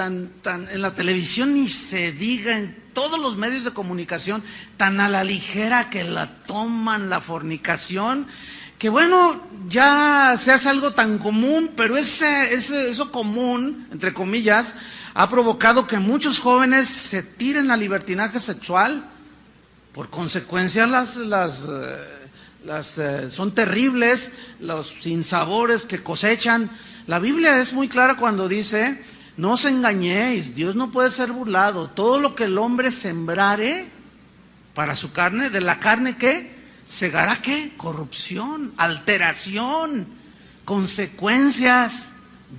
en la televisión ni se diga, en todos los medios de comunicación, tan a la ligera que la toman la fornicación, que bueno, ya se hace algo tan común, pero eso común, entre comillas, ha provocado que muchos jóvenes se tiren al libertinaje sexual. Por consecuencia, son terribles los sinsabores que cosechan. La Biblia es muy clara cuando dice: no os engañéis, Dios no puede ser burlado. Todo lo que el hombre sembrare para su carne, de la carne, ¿qué? Segará, ¿qué? Corrupción, alteración, consecuencias,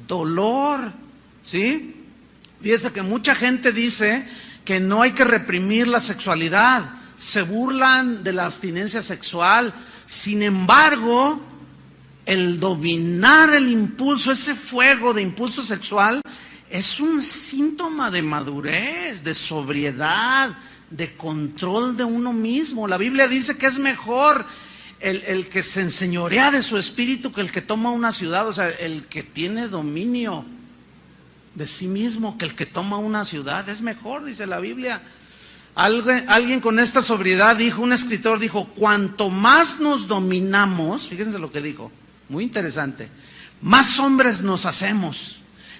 dolor, ¿sí? Fíjese que mucha gente dice que no hay que reprimir la sexualidad, se burlan de la abstinencia sexual. Sin embargo, el dominar el impulso, ese fuego de impulso sexual, es un síntoma de madurez, de sobriedad, de control de uno mismo. La Biblia dice que es mejor el que se enseñorea de su espíritu que el que toma una ciudad. O sea, el que tiene dominio de sí mismo que el que toma una ciudad. Es mejor, dice la Biblia. Alguien con esta sobriedad dijo, un escritor dijo: cuanto más nos dominamos, fíjense lo que dijo, muy interesante, más hombres nos hacemos.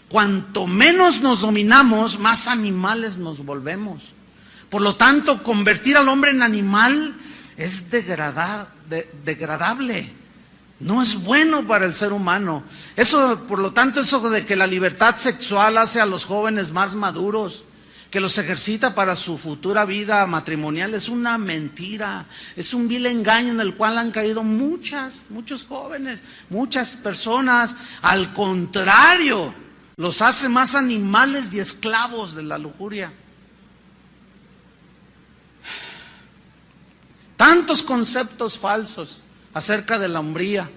Cuanto menos nos dominamos, más animales nos volvemos. Por lo tanto, convertir al hombre en animal es degradable. No es bueno para el ser humano. Por lo tanto, eso de que la libertad sexual hace a los jóvenes más maduros, que los ejercita para su futura vida matrimonial, es una mentira. Es un vil engaño en el cual han caído muchos jóvenes, muchas personas. Al contrario, los hace más animales y esclavos de la lujuria. Tantos conceptos falsos acerca de la hombría,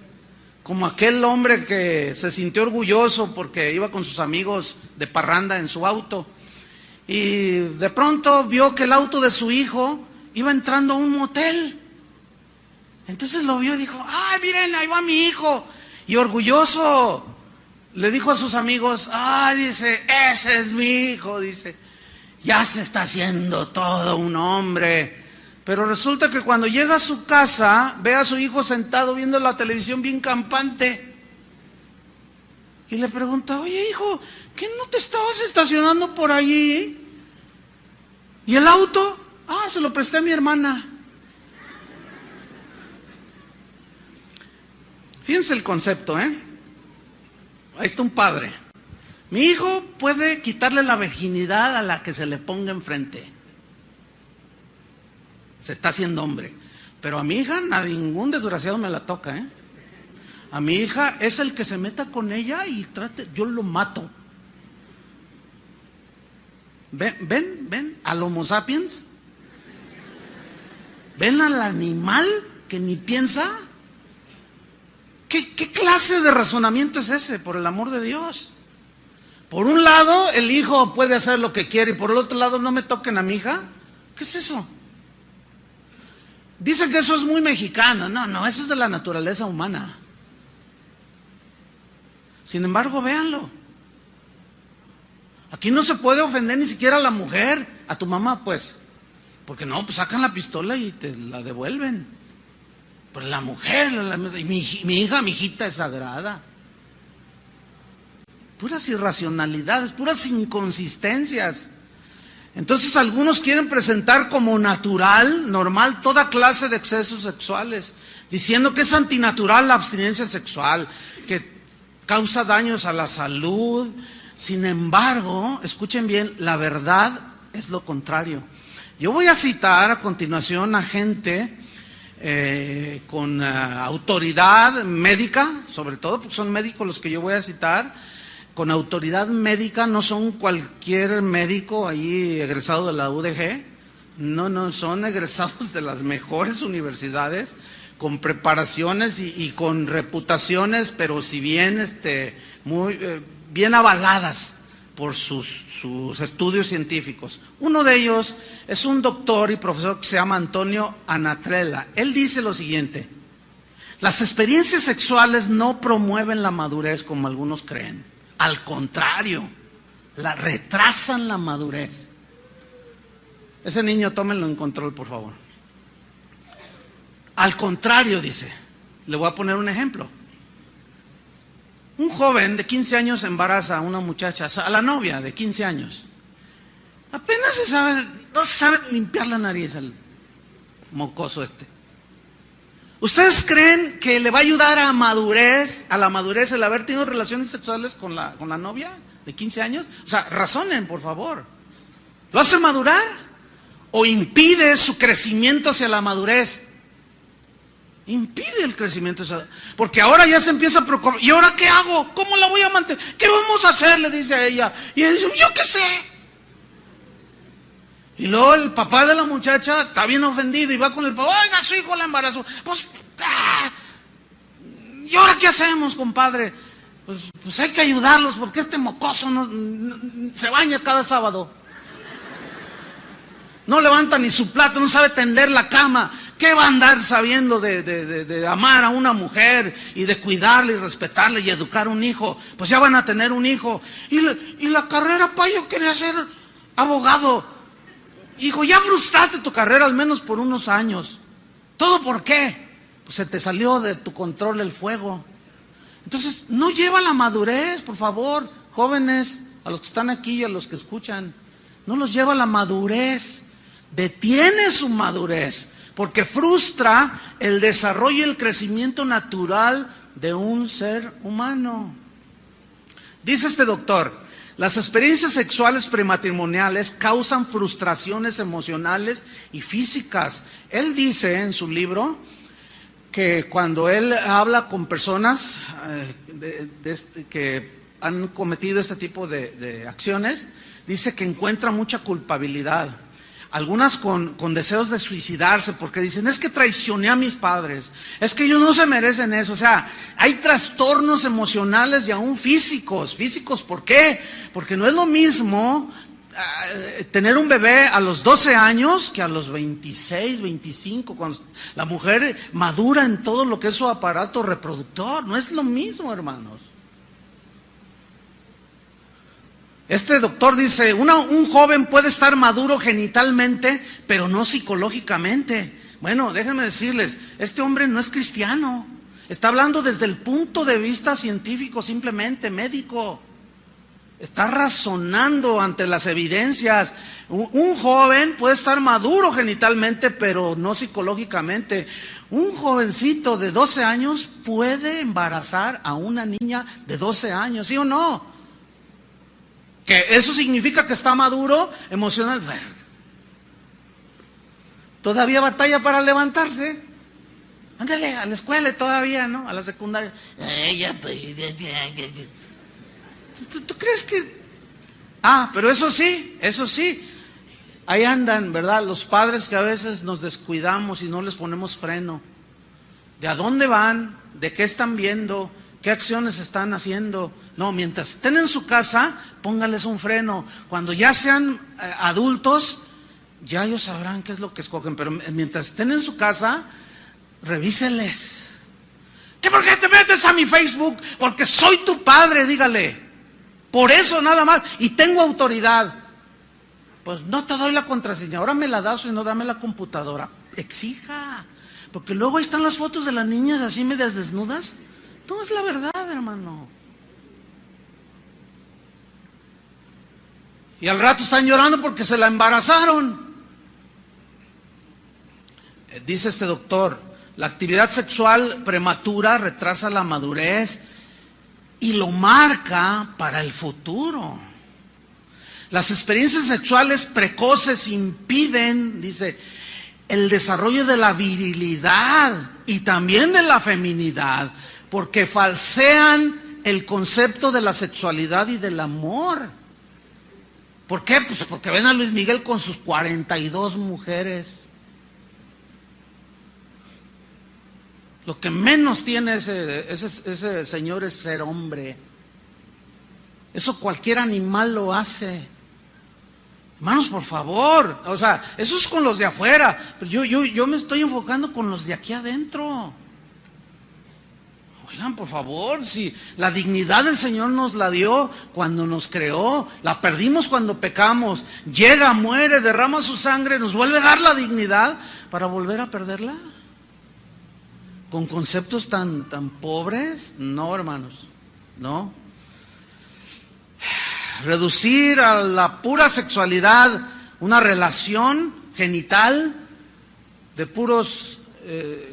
como aquel hombre que se sintió orgulloso porque iba con sus amigos de parranda en su auto y de pronto vio que el auto de su hijo iba entrando a un motel. Entonces lo vio y dijo: ¡ay, miren, ahí va mi hijo! Y orgulloso le dijo a sus amigos: ¡ay, dice, ese es mi hijo! Dice, ya se está haciendo todo un hombre. Pero resulta que cuando llega a su casa, ve a su hijo sentado viendo la televisión bien campante. Y le pregunta: oye, hijo, ¿qué no te estabas estacionando por allí? ¿Y el auto? Ah, se lo presté a mi hermana. Fíjense el concepto, ¿eh? Ahí está un padre. Mi hijo puede quitarle la virginidad a la que se le ponga enfrente. Se está haciendo hombre. Pero a mi hija, a ningún desgraciado me la toca, ¿eh? A mi hija es el que se meta con ella y trate, yo lo mato. ¿Ven al Homo sapiens? ¿Ven al animal que ni piensa? ¿Qué clase de razonamiento es ese, por el amor de Dios? Por un lado, el hijo puede hacer lo que quiere, y por el otro lado, no me toquen a mi hija. ¿Qué es eso? Dicen que eso es muy mexicano. No, eso es de la naturaleza humana. Sin embargo, véanlo. Aquí no se puede ofender ni siquiera a la mujer, a tu mamá, pues. Porque no, pues sacan la pistola y te la devuelven. Pero la mujer, mi hija, mi hijita es sagrada. Puras irracionalidades, puras inconsistencias. Entonces algunos quieren presentar como natural, normal, toda clase de excesos sexuales, diciendo que es antinatural la abstinencia sexual, que causa daños a la salud. Sin embargo, escuchen bien, la verdad es lo contrario. Yo voy a citar a continuación a gente con autoridad médica, sobre todo porque son médicos los que yo voy a citar, con autoridad médica. No son cualquier médico ahí egresado de la UDG, no, son egresados de las mejores universidades, con preparaciones y con reputaciones, pero si bien muy bien avaladas por sus estudios científicos. Uno de ellos es un doctor y profesor que se llama Antonio Anatrella. Él dice lo siguiente: las experiencias sexuales no promueven la madurez como algunos creen. Al contrario, retrasan la madurez. Ese niño, tómenlo en control, por favor. Al contrario, dice, le voy a poner un ejemplo. Un joven de 15 años embaraza a una muchacha, a la novia de 15 años. Apenas no se sabe limpiar la nariz al mocoso este. ¿Ustedes creen que le va a ayudar a la madurez el haber tenido relaciones sexuales con la novia de 15 años? O sea, razonen, por favor. ¿Lo hace madurar? ¿O impide su crecimiento hacia la madurez? Impide el crecimiento. Porque ahora ya se empieza a preocupar. ¿Y ahora qué hago? ¿Cómo la voy a mantener? ¿Qué vamos a hacer? Le dice a ella. Y ella dice, yo qué sé. Y luego el papá de la muchacha está bien ofendido y va con el papá. Oiga, su hijo la embarazó. Pues, ¿y ahora qué hacemos, compadre? Pues hay que ayudarlos porque este mocoso se baña cada sábado. No levanta ni su plato, no sabe tender la cama. ¿Qué va a andar sabiendo de amar a una mujer y de cuidarla y respetarla y educar a un hijo? Pues ya van a tener un hijo. Y la carrera, pa, yo quería ser abogado. Hijo, ya frustraste tu carrera al menos por unos años. ¿Todo por qué? Pues se te salió de tu control el fuego. Entonces, no lleva la madurez, por favor, jóvenes, a los que están aquí y a los que escuchan. No los lleva la madurez. Detiene su madurez, porque frustra el desarrollo y el crecimiento natural de un ser humano. Dice este doctor, las experiencias sexuales prematrimoniales causan frustraciones emocionales y físicas. Él dice en su libro que cuando él habla con personas que han cometido este tipo de acciones, dice que encuentra mucha culpabilidad. Algunas con deseos de suicidarse porque dicen, es que traicioné a mis padres, es que ellos no se merecen eso. O sea, hay trastornos emocionales y aún físicos. ¿Físicos por qué? Porque no es lo mismo tener un bebé a los 12 años que a los 26, 25, cuando la mujer madura en todo lo que es su aparato reproductor. No es lo mismo, hermanos. Este doctor dice, un joven puede estar maduro genitalmente, pero no psicológicamente. Bueno, déjenme decirles, este hombre no es cristiano. Está hablando desde el punto de vista científico, simplemente médico. Está razonando ante las evidencias. Un joven puede estar maduro genitalmente, pero no psicológicamente. Un jovencito de 12 años puede embarazar a una niña de 12 años, ¿sí o no? Que eso significa que está maduro emocional. Todavía batalla para levantarse. Ándale, a la escuela todavía, ¿no? A la secundaria. ¿Tú crees que...? Pero eso sí. Ahí andan, ¿verdad? Los padres que a veces nos descuidamos y no les ponemos freno. ¿De a dónde van? ¿De qué están viendo? ¿Qué acciones están haciendo? No, mientras estén en su casa, póngales un freno. Cuando ya sean adultos, ya ellos sabrán qué es lo que escogen. Pero mientras estén en su casa, revíseles. ¿Qué por qué te metes a mi Facebook? Porque soy tu padre, dígale. Por eso nada más. Y tengo autoridad. Pues no te doy la contraseña. Ahora me la das y no dame la computadora. Exija. Porque luego ahí están las fotos de las niñas así medias desnudas. No es la verdad, hermano. Y al rato están llorando porque se la embarazaron. Dice este doctor, la actividad sexual prematura retrasa la madurez y lo marca para el futuro. Las experiencias sexuales precoces impiden, dice, el desarrollo de la virilidad y también de la feminidad, porque falsean el concepto de la sexualidad y del amor. ¿Por qué? Pues porque ven a Luis Miguel con sus 42 mujeres. Lo que menos tiene ese señor es ser hombre. Eso cualquier animal lo hace. Hermanos, por favor. O sea, eso es con los de afuera. Pero yo me estoy enfocando con los de aquí adentro. Oigan, por favor, si la dignidad del Señor nos la dio cuando nos creó, la perdimos cuando pecamos, llega, muere, derrama su sangre, nos vuelve a dar la dignidad para volver a perderla. ¿Con conceptos tan pobres? No, hermanos, no. Reducir a la pura sexualidad una relación genital de puros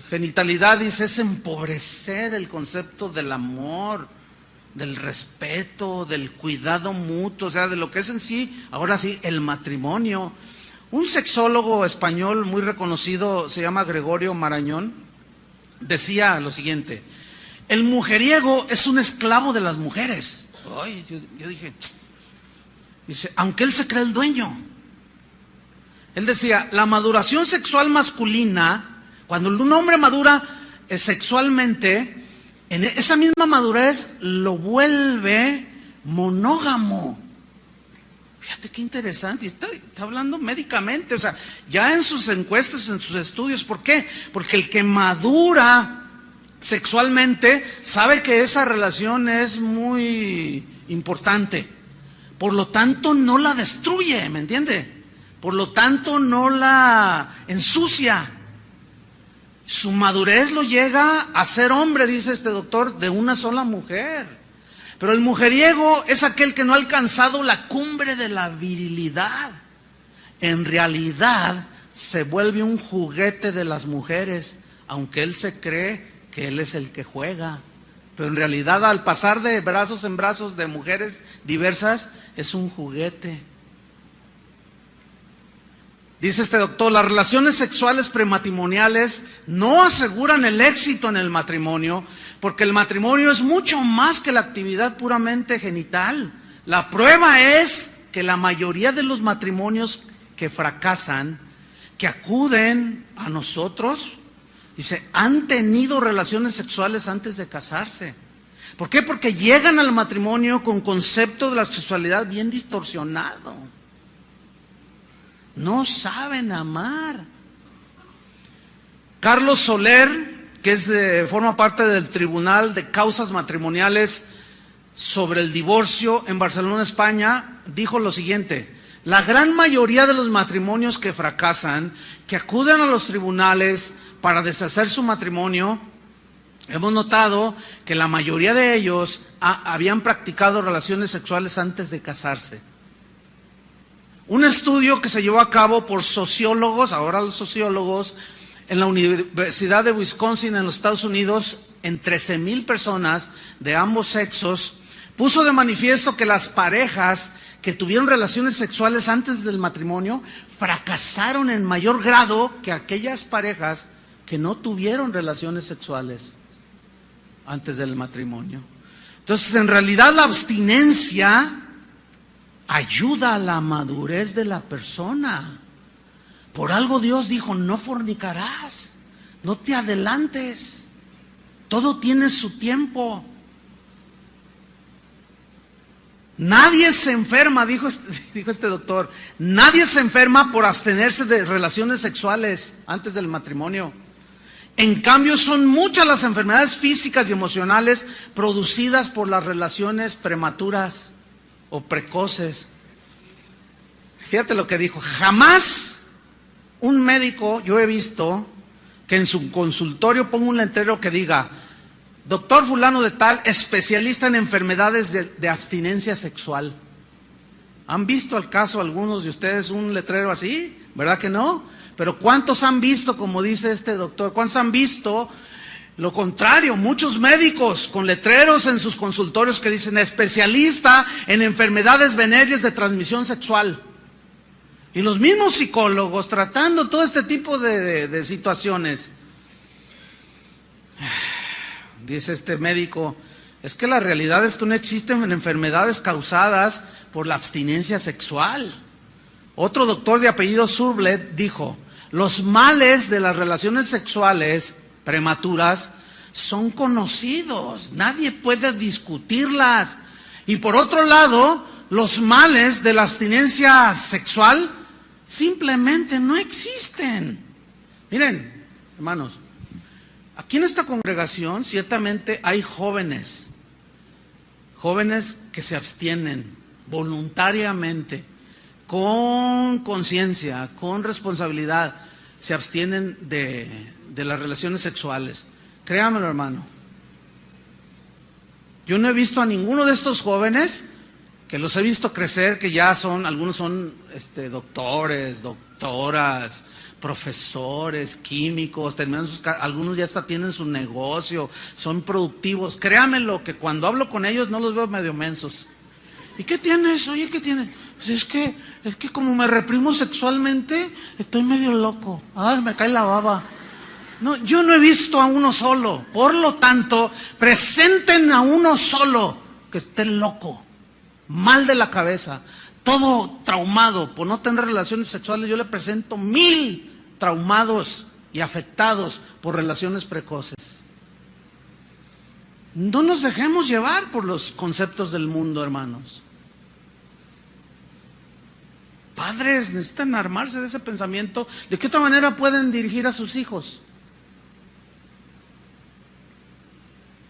genitalidad, dice, es empobrecer el concepto del amor, del respeto, del cuidado mutuo, o sea, de lo que es en sí, ahora sí, el matrimonio. Un sexólogo español muy reconocido, se llama Gregorio Marañón, decía lo siguiente: el mujeriego es un esclavo de las mujeres. Ay, yo dije, dice, aunque él se cree el dueño. Él decía, la maduración sexual masculina, cuando un hombre madura sexualmente, en esa misma madurez lo vuelve monógamo. Fíjate qué interesante, está hablando médicamente, o sea, ya en sus encuestas, en sus estudios. ¿Por qué? Porque el que madura sexualmente sabe que esa relación es muy importante, por lo tanto no la destruye, ¿me entiende? Por lo tanto no la ensucia. Su madurez lo llega a ser hombre, dice este doctor, de una sola mujer. Pero el mujeriego es aquel que no ha alcanzado la cumbre de la virilidad. En realidad se vuelve un juguete de las mujeres, aunque él se cree que él es el que juega. Pero en realidad, al pasar de brazos en brazos de mujeres diversas, es un juguete. Dice este doctor, las relaciones sexuales prematrimoniales no aseguran el éxito en el matrimonio, porque el matrimonio es mucho más que la actividad puramente genital. La prueba es que la mayoría de los matrimonios que fracasan, que acuden a nosotros, dice, han tenido relaciones sexuales antes de casarse. ¿Por qué? Porque llegan al matrimonio con concepto de la sexualidad bien distorsionado. No saben amar. Carlos Soler, que forma parte del Tribunal de Causas Matrimoniales sobre el Divorcio en Barcelona, España, dijo lo siguiente: la gran mayoría de los matrimonios que fracasan, que acuden a los tribunales para deshacer su matrimonio, hemos notado que la mayoría de ellos habían practicado relaciones sexuales antes de casarse. Un estudio que se llevó a cabo por sociólogos, ahora los sociólogos, en la Universidad de Wisconsin en los Estados Unidos, en 13,000 personas de ambos sexos, puso de manifiesto que las parejas que tuvieron relaciones sexuales antes del matrimonio fracasaron en mayor grado que aquellas parejas que no tuvieron relaciones sexuales antes del matrimonio. Entonces, en realidad la abstinencia ayuda a la madurez de la persona. Por algo Dios dijo, no fornicarás, no te adelantes, todo tiene su tiempo. Nadie se enferma, dijo este doctor, nadie se enferma por abstenerse de relaciones sexuales antes del matrimonio. En cambio, son muchas las enfermedades físicas y emocionales producidas por las relaciones prematuras o precoces. Fíjate lo que dijo, jamás un médico, yo he visto, que en su consultorio ponga un letrero que diga, doctor fulano de tal, especialista en enfermedades de abstinencia sexual. ¿Han visto al caso algunos de ustedes un letrero así? ¿Verdad que no? Pero ¿cuántos han visto, como dice este doctor? ¿Cuántos han visto lo contrario? Muchos médicos con letreros en sus consultorios que dicen especialista en enfermedades venéreas de transmisión sexual. Y los mismos psicólogos tratando todo este tipo de situaciones. Dice este médico, es que la realidad es que no existen enfermedades causadas por la abstinencia sexual. Otro doctor de apellido Surblet dijo, los males de las relaciones sexuales prematuras son conocidos, nadie puede discutirlas. Y por otro lado, los males de la abstinencia sexual simplemente no existen. Miren, hermanos, Aquí en esta congregación ciertamente hay jóvenes que se abstienen voluntariamente, con conciencia, con responsabilidad, se abstienen de las relaciones sexuales. Créamelo, hermano. Yo no he visto a ninguno de estos jóvenes, que los he visto crecer, que ya son, algunos son doctores, doctoras, profesores, químicos, algunos ya hasta tienen su negocio, son productivos. Créamelo que cuando hablo con ellos no los veo medio mensos. ¿Y qué tienes? Oye, ¿qué tienes? Pues es que como me reprimo sexualmente, estoy medio loco. Ay, me cae la baba. No, yo no he visto a uno solo. Por lo tanto, presenten a uno solo que esté loco, mal de la cabeza, todo traumado por no tener relaciones sexuales. Yo le presento 1000 traumados y afectados por relaciones precoces. No nos dejemos llevar por los conceptos del mundo, hermanos. Padres necesitan armarse de ese pensamiento. ¿De qué otra manera pueden dirigir a sus hijos?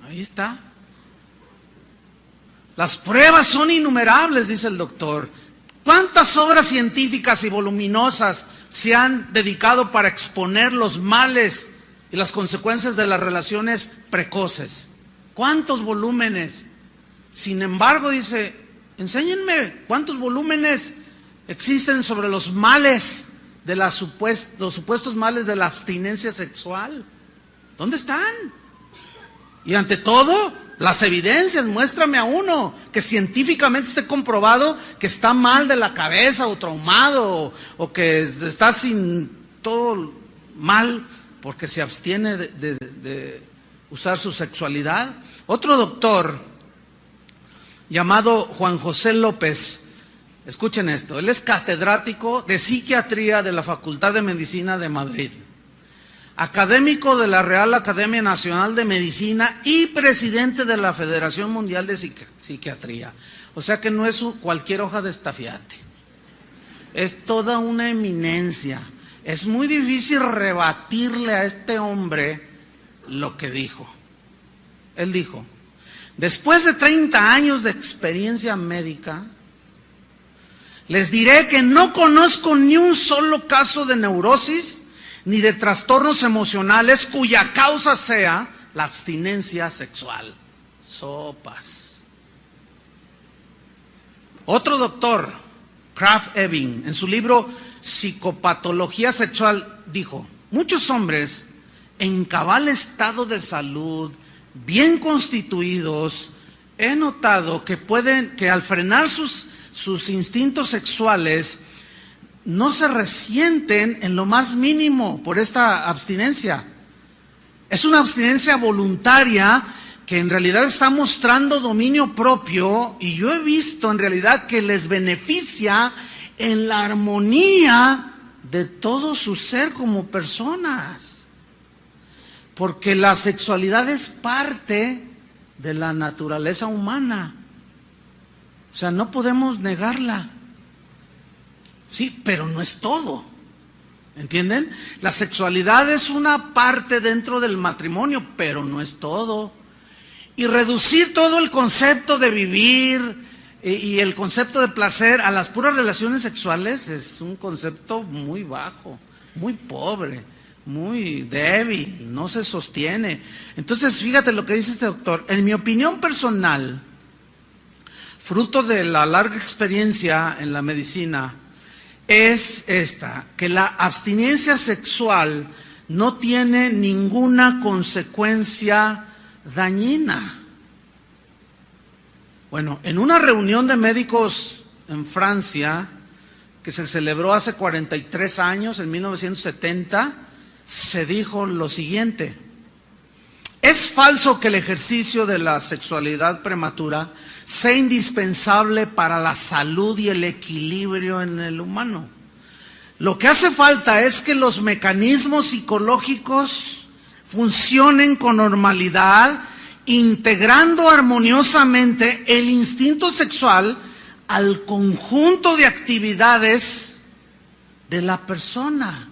Ahí está. Las pruebas son innumerables, dice el doctor. ¿Cuántas obras científicas y voluminosas se han dedicado para exponer los males y las consecuencias de las relaciones precoces? ¿Cuántos volúmenes? Sin embargo, dice, enséñenme cuántos volúmenes existen sobre los males de los supuestos males de la abstinencia sexual. ¿Dónde están? Y ante todo, las evidencias. Muéstrame a uno que científicamente esté comprobado que está mal de la cabeza o traumado o que está sin todo mal porque se abstiene de usar su sexualidad. Otro doctor llamado Juan José López, escuchen esto, él es catedrático de psiquiatría de la Facultad de Medicina de Madrid, académico de la Real Academia Nacional de Medicina y presidente de la Federación Mundial de Psiquiatría. O sea que no es cualquier hoja de estafiate, es toda una eminencia. Es muy difícil rebatirle a este hombre lo que dijo. Él dijo, después de 30 años de experiencia médica, les diré que no conozco ni un solo caso de neurosis ni de trastornos emocionales cuya causa sea la abstinencia sexual. Sopas. Otro doctor, Krafft Ebing, en su libro Psicopatología Sexual, dijo, muchos hombres en cabal estado de salud, bien constituidos, he notado que al frenar sus instintos sexuales, no se resienten en lo más mínimo por esta abstinencia. Es una abstinencia voluntaria que en realidad está mostrando dominio propio, y yo he visto en realidad que les beneficia en la armonía de todo su ser como personas. Porque la sexualidad es parte de la naturaleza humana. O sea, no podemos negarla. Sí, pero no es todo. ¿Entienden? La sexualidad es una parte dentro del matrimonio, pero no es todo. Y reducir todo el concepto de vivir y el concepto de placer a las puras relaciones sexuales es un concepto muy bajo, muy pobre, muy débil, no se sostiene. Entonces, fíjate lo que dice este doctor. En mi opinión personal, fruto de la larga experiencia en la medicina, es esta, que la abstinencia sexual no tiene ninguna consecuencia dañina. Bueno, en una reunión de médicos en Francia, que se celebró hace 43 años, en 1970, se dijo lo siguiente: es falso que el ejercicio de la sexualidad prematura sea indispensable para la salud y el equilibrio en el humano. Lo que hace falta es que los mecanismos psicológicos funcionen con normalidad, integrando armoniosamente el instinto sexual al conjunto de actividades de la persona.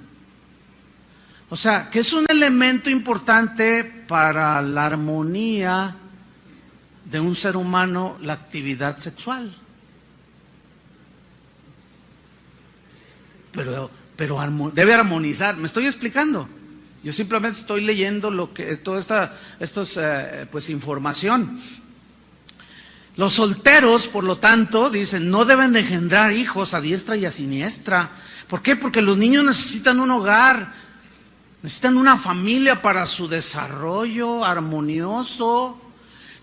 O sea, que es un elemento importante para la armonía de un ser humano, la actividad sexual. Pero debe armonizar. ¿Me estoy explicando? Yo simplemente estoy leyendo lo que toda esto es pues información. Los solteros, por lo tanto, dicen, no deben de engendrar hijos a diestra y a siniestra. ¿Por qué? Porque los niños necesitan un hogar, necesitan una familia para su desarrollo armonioso,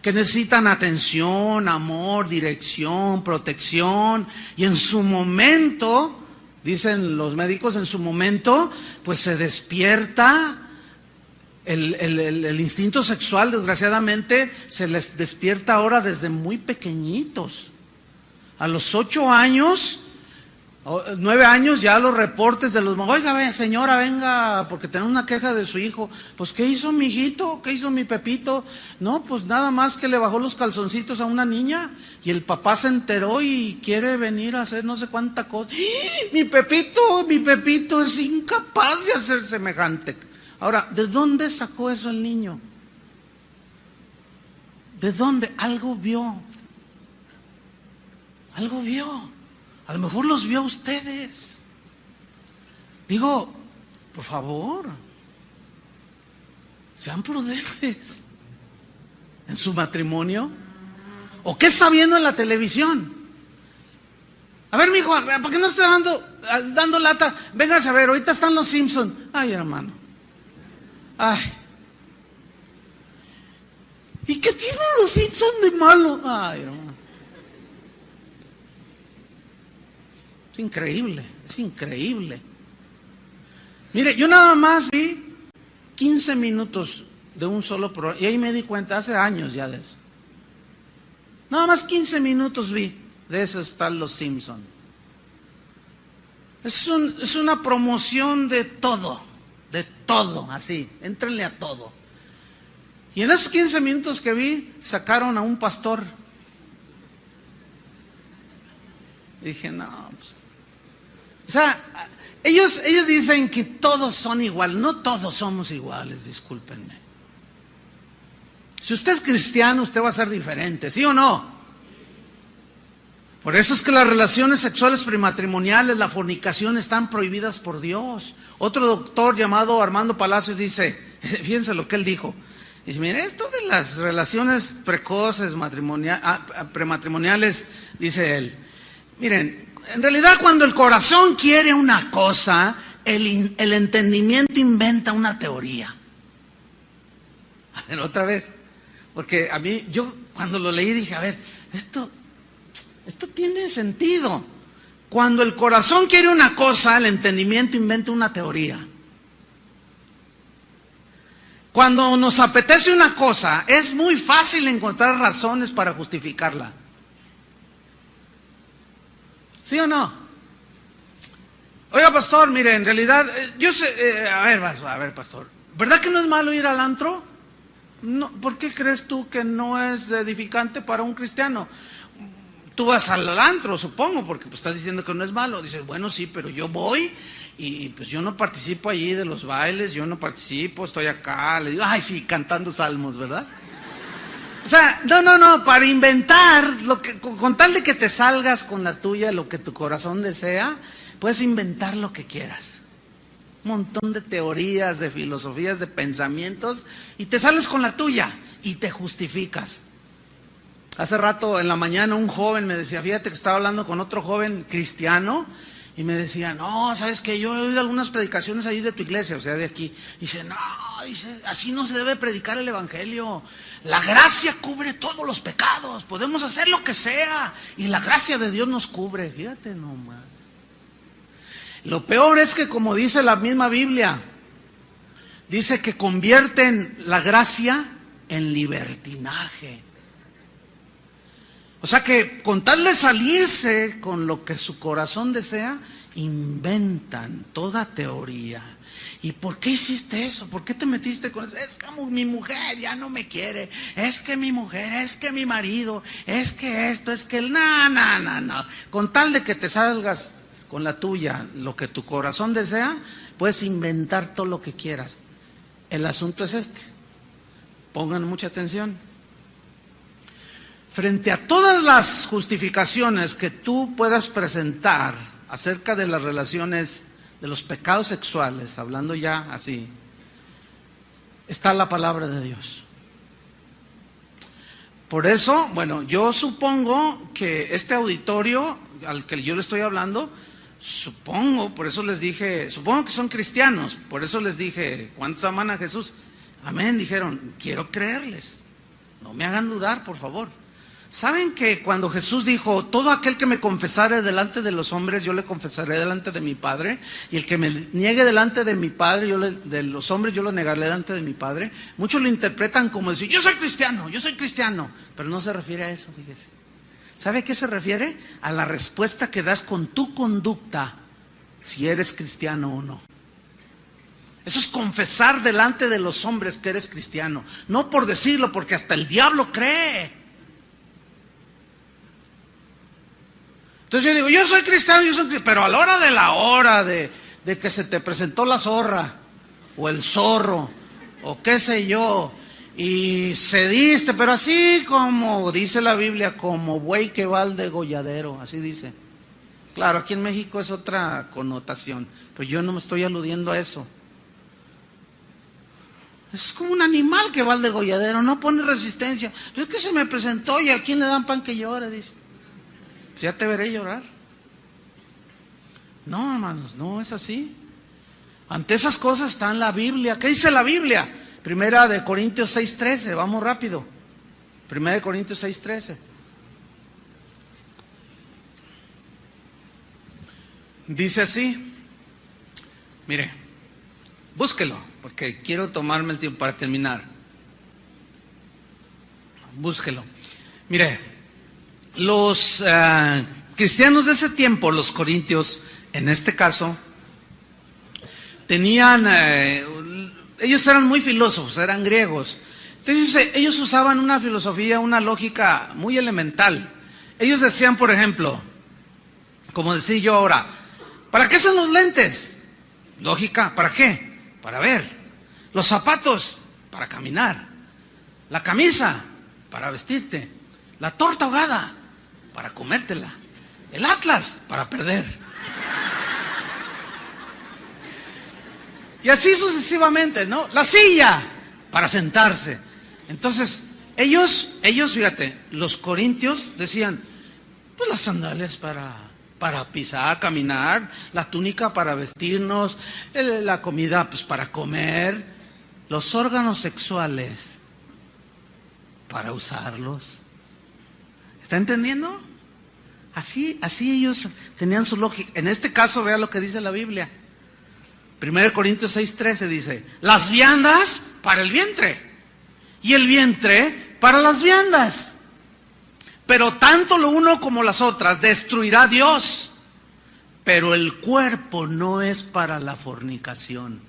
que necesitan atención, amor, dirección, protección, y en su momento, dicen los médicos, en su momento, pues se despierta el instinto sexual. Desgraciadamente se les despierta ahora desde muy pequeñitos. A los 8 años, 9 años, ya los reportes de los... Oiga, señora, venga, porque tiene una queja de su hijo. Pues, ¿qué hizo mi hijito? ¿Qué hizo mi Pepito? No, pues nada más que le bajó los calzoncitos a una niña y el papá se enteró y quiere venir a hacer no sé cuánta cosa. ¡Ah! Mi Pepito es incapaz de hacer semejante. Ahora, ¿de dónde sacó eso el niño? ¿De dónde? Algo vio. Algo vio. A lo mejor los vio a ustedes. Digo, por favor, sean prudentes en su matrimonio. ¿O qué está viendo en la televisión? A ver, mijo, ¿para qué no está dando lata? Véngase a ver, ahorita están los Simpsons. Ay, hermano. Ay. ¿Y qué tienen los Simpsons de malo? Ay, hermano. Es increíble, es increíble. Mire, yo nada más vi 15 minutos de un solo programa, y ahí me di cuenta, hace años ya de eso. Nada más 15 minutos vi, de eso están los Simpsons. Es una promoción de todo, así, éntrenle a todo. Y en esos 15 minutos que vi, sacaron a un pastor. Y dije, no, pues. O sea, ellos dicen que todos son iguales. No todos somos iguales, discúlpenme. Si usted es cristiano, usted va a ser diferente, ¿sí o no? Por eso es que las relaciones sexuales prematrimoniales, la fornicación, están prohibidas por Dios. Otro doctor llamado Armando Palacios dice, fíjense lo que él dijo. Dice, mire, esto de las relaciones precoces, prematrimoniales, dice él, miren, en realidad cuando el corazón quiere una cosa, el entendimiento inventa una teoría. A ver, otra vez, porque a mí, yo cuando lo leí dije, a ver, esto tiene sentido. Cuando el corazón quiere una cosa, el entendimiento inventa una teoría. Cuando nos apetece una cosa, es muy fácil encontrar razones para justificarla. ¿Sí o no? Oiga, pastor, mire, en realidad, yo sé, a ver, pastor, ¿verdad que no es malo ir al antro? No, ¿por qué crees tú que no es edificante para un cristiano? Tú vas al antro, supongo, porque pues estás diciendo que no es malo. Dices, bueno, sí, pero yo voy y pues yo no participo allí de los bailes, yo no participo, estoy acá, le digo, ay, sí, cantando salmos, ¿verdad? O sea, no, para inventar, con tal de que te salgas con la tuya, lo que tu corazón desea, puedes inventar lo que quieras. Un montón de teorías, de filosofías, de pensamientos, y te sales con la tuya y te justificas. Hace rato en la mañana un joven me decía, fíjate que estaba hablando con otro joven cristiano, y me decía, no, ¿sabes qué? Yo he oído algunas predicaciones ahí de tu iglesia, o sea, de aquí. Dice, no, así no se debe predicar el evangelio. La gracia cubre todos los pecados, podemos hacer lo que sea, y la gracia de Dios nos cubre. Fíjate nomás. Lo peor es que, como dice la misma Biblia, dice que convierten la gracia en libertinaje. O sea que con tal de salirse con lo que su corazón desea, inventan toda teoría. ¿Y por qué hiciste eso? ¿Por qué te metiste con eso? Es que mi mujer ya no me quiere. Es que mi mujer, es que mi marido, es que esto, es que el... No. Con tal de que te salgas con la tuya, lo que tu corazón desea, puedes inventar todo lo que quieras. El asunto es este. Pongan mucha atención. Frente a todas las justificaciones que tú puedas presentar acerca de las relaciones, de los pecados sexuales, hablando ya así, está la palabra de Dios. Por eso, bueno, yo supongo que este auditorio al que yo le estoy hablando, supongo, por eso les dije, supongo que son cristianos, por eso les dije, ¿cuántos aman a Jesús? Amén, dijeron, quiero creerles, no me hagan dudar, por favor. ¿Saben que cuando Jesús dijo, todo aquel que me confesare delante de los hombres, yo le confesaré delante de mi Padre, y el que me niegue delante de mi Padre, de los hombres, yo lo negaré delante de mi Padre? Muchos lo interpretan como decir, yo soy cristiano, pero no se refiere a eso, fíjese. ¿Sabe a qué se refiere? A la respuesta que das con tu conducta, si eres cristiano o no. Eso es confesar delante de los hombres que eres cristiano, no por decirlo, porque hasta el diablo cree. Entonces yo digo, yo soy cristiano, pero a la hora de que se te presentó la zorra, o el zorro, o qué sé yo, y cediste, pero así como dice la Biblia, como buey que va al degolladero, así dice. Claro, aquí en México es otra connotación, pero yo no me estoy aludiendo a eso. Es como un animal que va al degolladero, no pone resistencia. Pero es que se me presentó y a quién le dan pan que llore, dice. Pues ya te veré llorar. No, hermanos, no es así. Ante esas cosas está en la Biblia. ¿Qué dice la Biblia? Primera de Corintios 6:13, vamos rápido. Primera de Corintios 6:13. Dice así, mire, búsquelo, porque quiero tomarme el tiempo para terminar. Búsquelo. Mire, los cristianos de ese tiempo, los corintios, en este caso, tenían, ellos eran muy filósofos, eran griegos. Entonces ellos usaban una filosofía, una lógica muy elemental. Ellos decían, por ejemplo, como decía yo ahora, ¿para qué son los lentes? Lógica, ¿para qué? Para ver. Los zapatos, para caminar. La camisa, para vestirte. La torta ahogada, para comértela. El atlas, para perder. Y así sucesivamente, ¿no? La silla, para sentarse. Entonces, ellos, fíjate, los corintios decían, pues las sandalias para pisar, caminar, la túnica para vestirnos, la comida pues para comer, los órganos sexuales para usarlos. ¿Está entendiendo? Así ellos tenían su lógica. En este caso, vea lo que dice la Biblia. 1 Corintios 6:13 dice, las viandas para el vientre y el vientre para las viandas. Pero tanto lo uno como las otras destruirá Dios. Pero el cuerpo no es para la fornicación.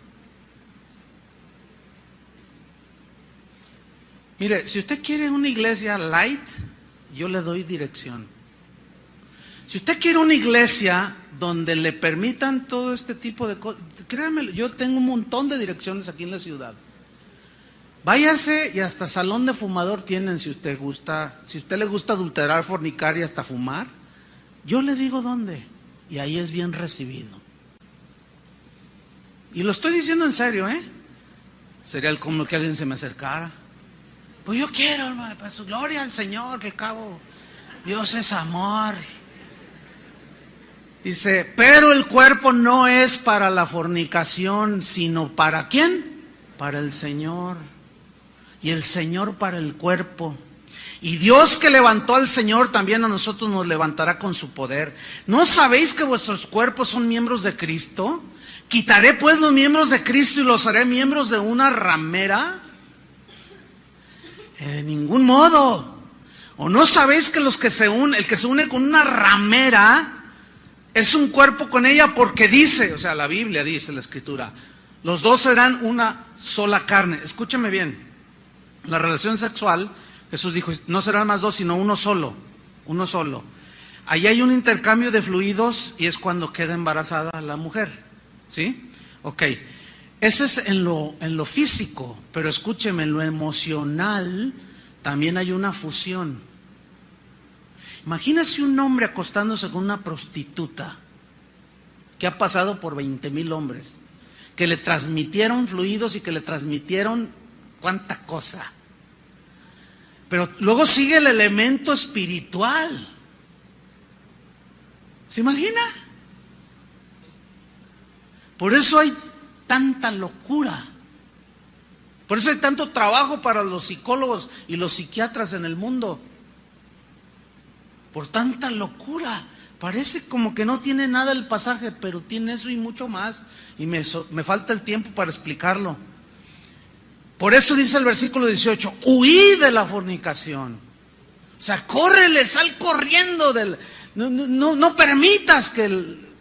Mire, si usted quiere una iglesia light, yo le doy dirección. Si usted quiere una iglesia donde le permitan todo este tipo de cosas, créanme, yo tengo un montón de direcciones aquí en la ciudad. Váyase y hasta salón de fumador tienen si usted gusta. Si a usted le gusta adulterar, fornicar y hasta fumar, yo le digo dónde. Y ahí es bien recibido. Y lo estoy diciendo en serio, ¿eh? Sería como que alguien se me acercara. Pues yo quiero, hermano, para su gloria al Señor, que al cabo Dios es amor. Dice, pero el cuerpo no es para la fornicación, sino ¿para quién? Para el Señor. Y el Señor para el cuerpo. Y Dios que levantó al Señor también a nosotros nos levantará con su poder. ¿No sabéis que vuestros cuerpos son miembros de Cristo? ¿Quitaré pues los miembros de Cristo y los haré miembros de una ramera? De ningún modo. ¿O no sabéis que el que se une con una ramera es un cuerpo con ella? Porque dice, o sea, la Biblia dice, la Escritura, los dos serán una sola carne. Escúchame bien. La relación sexual, Jesús dijo, no serán más dos, sino uno solo. Uno solo. Ahí hay un intercambio de fluidos y es cuando queda embarazada la mujer, ¿sí? Ok, ese es en lo físico, pero escúcheme, en lo emocional también hay una fusión. Imagínese un hombre acostándose con una prostituta que ha pasado por 20,000 hombres, que le transmitieron fluidos y que le transmitieron cuánta cosa. Pero luego sigue el elemento espiritual. ¿Se imagina? Por eso hay tanta locura. Por eso hay tanto trabajo para los psicólogos y los psiquiatras en el mundo. Por tanta locura. Parece como que no tiene nada el pasaje, pero tiene eso y mucho más. Y me falta el tiempo para explicarlo. Por eso dice el versículo 18, huí de la fornicación. O sea, córrele, sal corriendo no permitas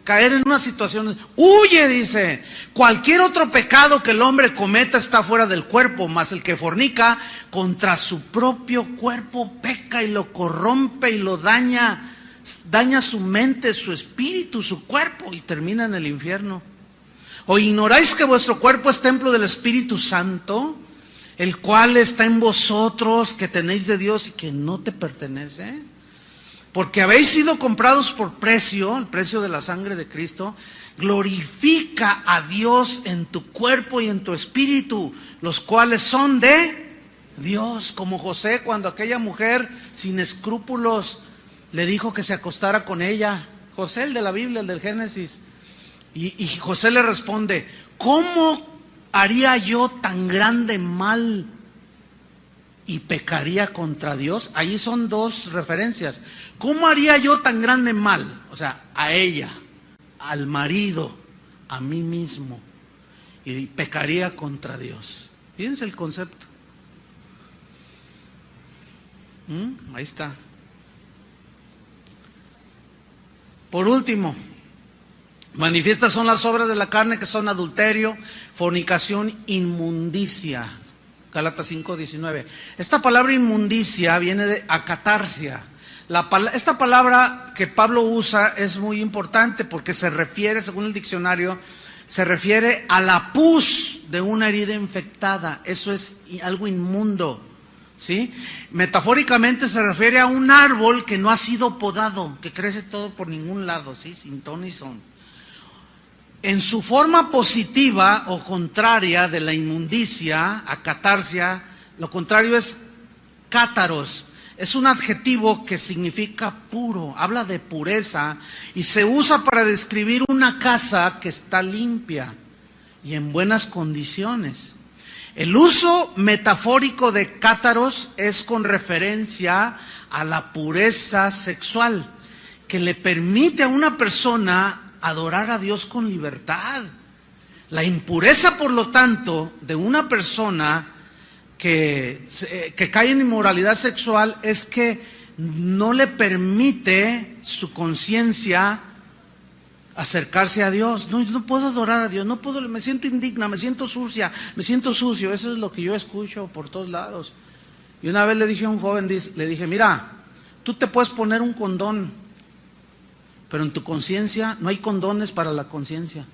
caer en una situación. Huye, dice. Cualquier otro pecado que el hombre cometa está fuera del cuerpo, mas el que fornica contra su propio cuerpo peca y lo corrompe y lo daña su mente, su espíritu, su cuerpo y termina en el infierno. ¿O ignoráis que vuestro cuerpo es templo del Espíritu Santo, el cual está en vosotros, que tenéis de Dios y que no te pertenece? Porque habéis sido comprados por precio, el precio de la sangre de Cristo. Glorifica a Dios en tu cuerpo y en tu espíritu, los cuales son de Dios. Como José, cuando aquella mujer sin escrúpulos le dijo que se acostara con ella. José, el de la Biblia, el del Génesis. Y José le responde, ¿cómo haría yo tan grande mal y pecaría contra Dios? Ahí son dos referencias. ¿Cómo haría yo tan grande mal? O sea, a ella, al marido, a mí mismo, y pecaría contra Dios. Fíjense el concepto. Ahí está. Por último, manifiestas son las obras de la carne, que son adulterio, fornicación, inmundicia. Gálatas 5:19. Esta palabra inmundicia viene de acatarsia. Esta palabra que Pablo usa es muy importante porque se refiere, según el diccionario, se refiere a la pus de una herida infectada. Eso es algo inmundo, ¿sí? Metafóricamente se refiere a un árbol que no ha sido podado, que crece todo por ningún lado, ¿sí? Sin ton ni son. En su forma positiva o contraria de la inmundicia, acatarsia, lo contrario es cátaros. Es un adjetivo que significa puro, habla de pureza y se usa para describir una casa que está limpia y en buenas condiciones. El uso metafórico de cátaros es con referencia a la pureza sexual, que le permite a una persona adorar a Dios con libertad. La impureza, por lo tanto, de una persona que cae en inmoralidad sexual es que no le permite su conciencia acercarse a Dios. No puedo adorar a Dios, no puedo, me siento indigna, me siento sucia, me siento sucio. Eso es lo que yo escucho por todos lados. Y una vez le dije a un joven, le dije, mira, tú te puedes poner un condón, pero en tu conciencia no hay condones para la conciencia.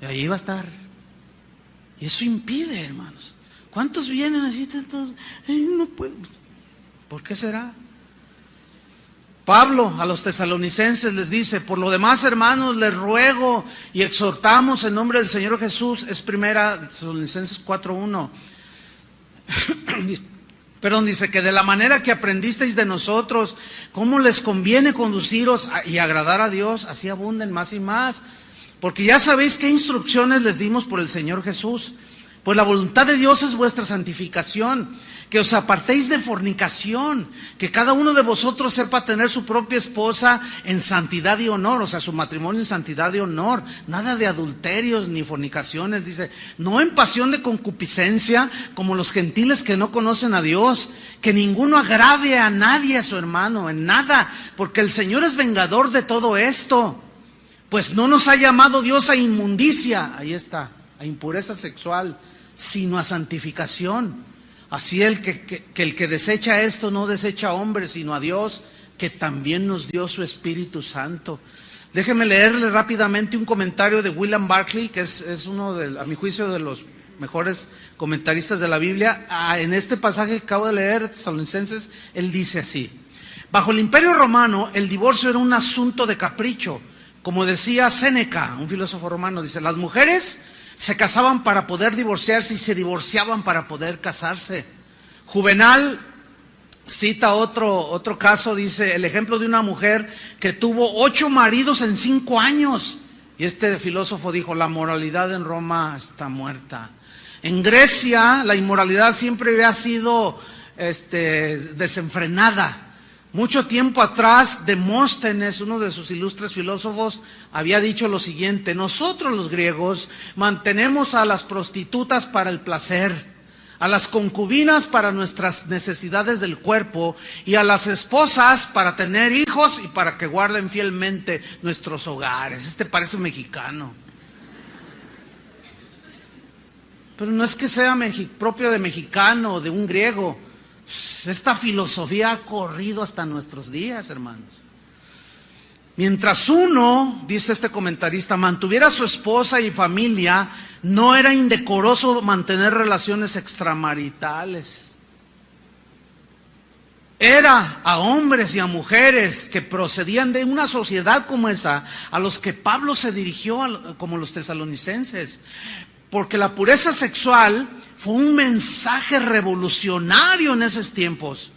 Y ahí va a estar. Y eso impide, hermanos. ¿Cuántos vienen así? No puedo. ¿Por qué será? Pablo a los tesalonicenses les dice, por lo demás, hermanos, les ruego y exhortamos en nombre del Señor Jesús. Es primera Tesalonicenses 4:1. Perdón, dice que de la manera que aprendisteis de nosotros, cómo les conviene conduciros y agradar a Dios, así abunden más y más. Porque ya sabéis qué instrucciones les dimos por el Señor Jesús. Pues la voluntad de Dios es vuestra santificación, que os apartéis de fornicación, que cada uno de vosotros sepa tener su propia esposa en santidad y honor, o sea, su matrimonio en santidad y honor, nada de adulterios ni fornicaciones, dice, no en pasión de concupiscencia, como los gentiles que no conocen a Dios, que ninguno agrave a nadie, a su hermano, en nada, porque el Señor es vengador de todo esto. Pues no nos ha llamado Dios a inmundicia, ahí está, a impureza sexual, sino a santificación. Así el que desecha esto no desecha a hombres, sino a Dios, que también nos dio su Espíritu Santo. Déjeme leerle rápidamente un comentario de William Barclay, que es uno, a mi juicio, de los mejores comentaristas de la Biblia. En este pasaje que acabo de leer, Tesalonicenses, él dice así: bajo el Imperio Romano, el divorcio era un asunto de capricho. Como decía Séneca, un filósofo romano, dice, las mujeres se casaban para poder divorciarse y se divorciaban para poder casarse. Juvenal cita otro caso, dice, el ejemplo de una mujer que tuvo 8 maridos en 5 años. Y este filósofo dijo, la moralidad en Roma está muerta. En Grecia la inmoralidad siempre había sido desenfrenada. Mucho tiempo atrás, Demóstenes, uno de sus ilustres filósofos, había dicho lo siguiente: nosotros los griegos mantenemos a las prostitutas para el placer, a las concubinas para nuestras necesidades del cuerpo y a las esposas para tener hijos y para que guarden fielmente nuestros hogares. Este parece mexicano. Pero no es que sea propio de mexicano o de un griego. Esta filosofía ha corrido hasta nuestros días, hermanos. Mientras uno, dice este comentarista, mantuviera a su esposa y familia, no era indecoroso mantener relaciones extramaritales. Era a hombres y a mujeres que procedían de una sociedad como esa a los que Pablo se dirigió, como los tesalonicenses. Porque la pureza sexual fue un mensaje revolucionario en esos tiempos.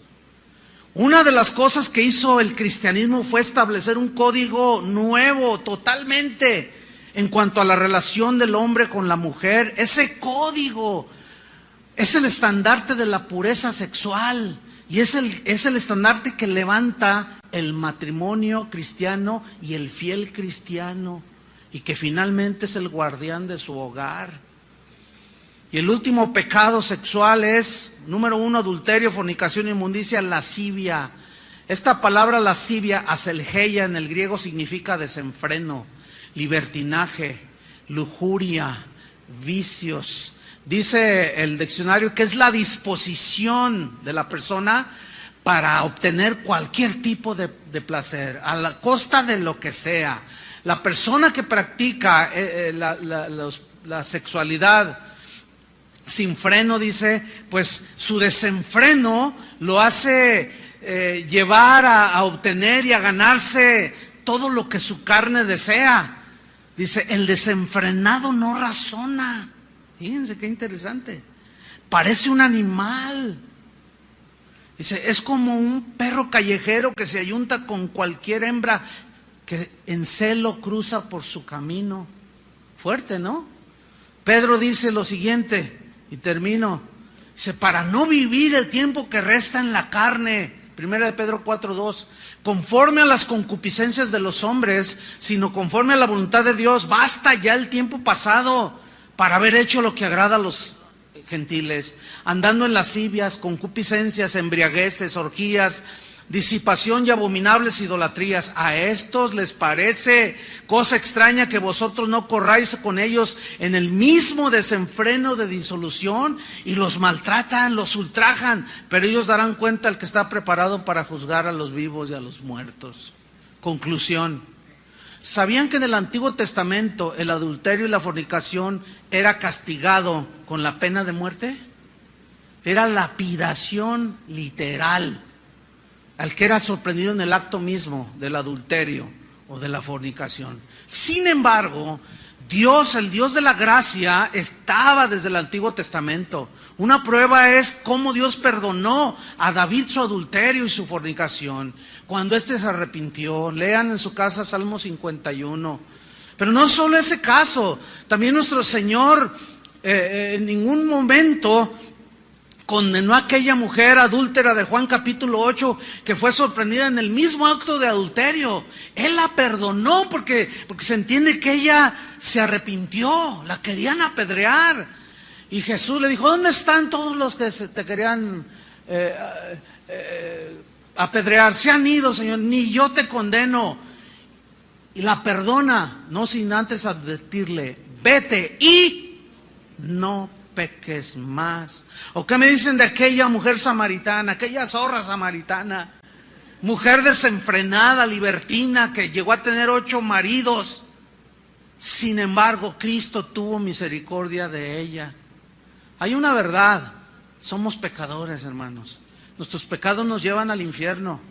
Una de las cosas que hizo el cristianismo fue establecer un código nuevo totalmente en cuanto a la relación del hombre con la mujer. Ese código es el estandarte de la pureza sexual y es el estandarte que levanta el matrimonio cristiano y el fiel cristiano, y que finalmente es el guardián de su hogar. Y el último pecado sexual es, número 1, adulterio, fornicación, inmundicia, lascivia. Esta palabra lascivia, aselgeia, en el griego significa desenfreno, libertinaje, lujuria, vicios. Dice el diccionario que es la disposición de la persona para obtener cualquier tipo de placer, a la costa de lo que sea. La persona que practica la sexualidad sin freno, dice, pues su desenfreno lo hace llevar a obtener y a ganarse todo lo que su carne desea. Dice, el desenfrenado no razona. Fíjense qué interesante. Parece un animal. Dice, es como un perro callejero que se ayunta con cualquier hembra que en celo cruza por su camino. Fuerte, ¿no? Pedro dice lo siguiente, y termino. Dice, para no vivir el tiempo que resta en la carne, 1 Pedro 4:2, conforme a las concupiscencias de los hombres, sino conforme a la voluntad de Dios. Basta ya el tiempo pasado para haber hecho lo que agrada a los gentiles, andando en lascivias, concupiscencias, embriagueces, orgías, disipación y abominables idolatrías. A estos les parece cosa extraña que vosotros no corráis con ellos en el mismo desenfreno de disolución, y los maltratan, los ultrajan, pero ellos darán cuenta al que está preparado para juzgar a los vivos y a los muertos. Conclusión: ¿sabían que en el Antiguo Testamento el adulterio y la fornicación era castigado con la pena de muerte? Era lapidación literal al que era sorprendido en el acto mismo del adulterio o de la fornicación. Sin embargo, Dios, el Dios de la gracia, estaba desde el Antiguo Testamento. Una prueba es cómo Dios perdonó a David su adulterio y su fornicación, cuando éste se arrepintió. Lean en su casa Salmo 51. Pero no solo ese caso, también nuestro Señor en ningún momento condenó a aquella mujer adúltera de Juan capítulo 8, que fue sorprendida en el mismo acto de adulterio. Él la perdonó porque se entiende que ella se arrepintió. La querían apedrear. Y Jesús le dijo, ¿dónde están todos los que te querían apedrear? Se han ido, Señor, ni yo te condeno. Y la perdona, no sin antes advertirle, vete y no peques más. ¿O qué me dicen de aquella mujer samaritana, aquella zorra samaritana? mujer desenfrenada, libertina, que llegó a tener 8 maridos. Sin embargo, Cristo tuvo misericordia de ella. Hay una verdad: somos pecadores, hermanos. Nuestros pecados nos llevan al infierno,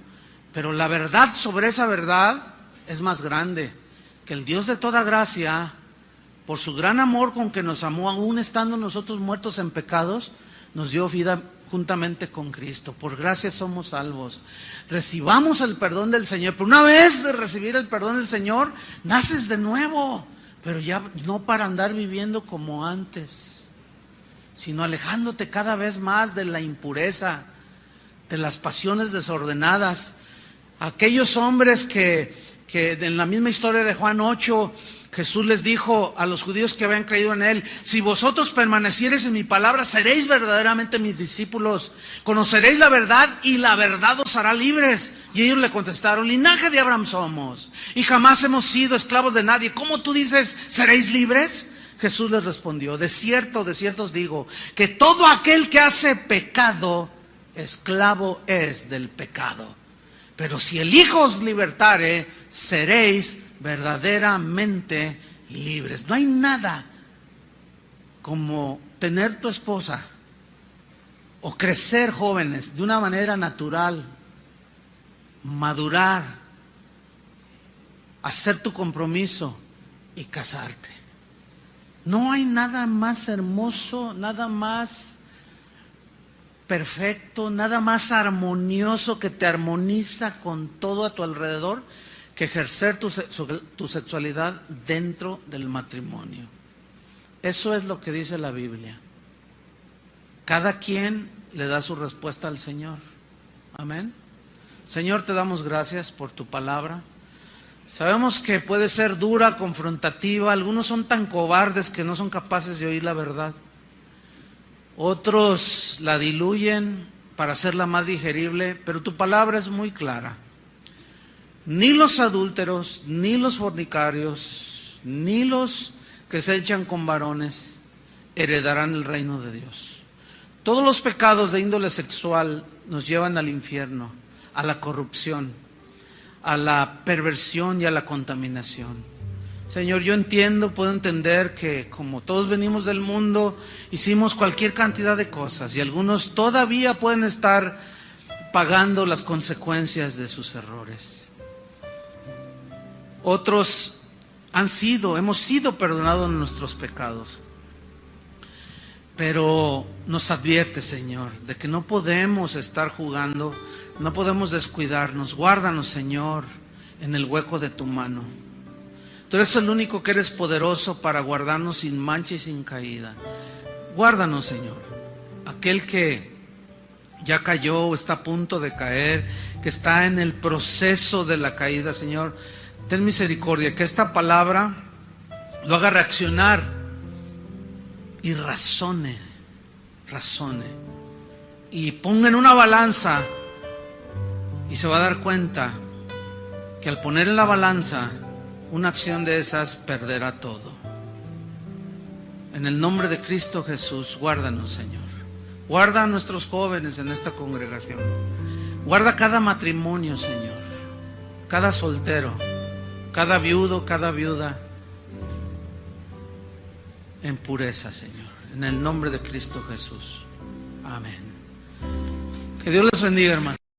pero la verdad sobre esa verdad es más grande, que el Dios de toda gracia, por su gran amor con que nos amó, aún estando nosotros muertos en pecados, nos dio vida juntamente con Cristo. Por gracia somos salvos. Recibamos el perdón del Señor. Pero una vez de recibir el perdón del Señor, naces de nuevo, pero ya no para andar viviendo como antes, sino alejándote cada vez más de la impureza, de las pasiones desordenadas. Aquellos hombres que en la misma historia de Juan 8, Jesús les dijo a los judíos que habían creído en Él: si vosotros permaneciereis en mi palabra, seréis verdaderamente mis discípulos, conoceréis la verdad y la verdad os hará libres. Y ellos le contestaron: linaje de Abraham somos, y jamás hemos sido esclavos de nadie. ¿Cómo tú dices, seréis libres? Jesús les respondió: de cierto os digo, que todo aquel que hace pecado, esclavo es del pecado. Pero si el Hijo os libertare, seréis verdaderamente libres. No hay nada como tener tu esposa o crecer jóvenes de una manera natural, madurar, hacer tu compromiso y casarte. No hay nada más hermoso, nada más perfecto, nada más armonioso, que te armoniza con todo a tu alrededor, que ejercer tu sexualidad dentro del matrimonio. Eso es lo que dice la Biblia. Cada quien le da su respuesta al Señor. Amén. Señor, te damos gracias por tu palabra. Sabemos que puede ser dura, confrontativa. Algunos son tan cobardes que no son capaces de oír la verdad. Otros la diluyen para hacerla más digerible, pero tu palabra es muy clara. Ni los adúlteros, ni los fornicarios, ni los que se echan con varones heredarán el reino de Dios. Todos los pecados de índole sexual nos llevan al infierno, a la corrupción, a la perversión y a la contaminación. Señor, yo entiendo, puedo entender que como todos venimos del mundo, hicimos cualquier cantidad de cosas y algunos todavía pueden estar pagando las consecuencias de sus errores. Otros hemos sido perdonados en nuestros pecados. Pero nos advierte, Señor, de que no podemos estar jugando, no podemos descuidarnos. Guárdanos, Señor, en el hueco de tu mano. Tú eres el único que eres poderoso para guardarnos sin mancha y sin caída. Guárdanos, Señor. Aquel que ya cayó o está a punto de caer, que está en el proceso de la caída, Señor, ten misericordia, que esta palabra lo haga reaccionar y razone, y ponga en una balanza, y se va a dar cuenta que al poner en la balanza una acción de esas perderá todo. En el nombre de Cristo Jesús, guárdanos, Señor. Guarda a nuestros jóvenes en esta congregación. Guarda cada matrimonio, Señor, cada soltero, cada viudo, cada viuda, en pureza, Señor. En el nombre de Cristo Jesús. Amén. Que Dios les bendiga, hermanos.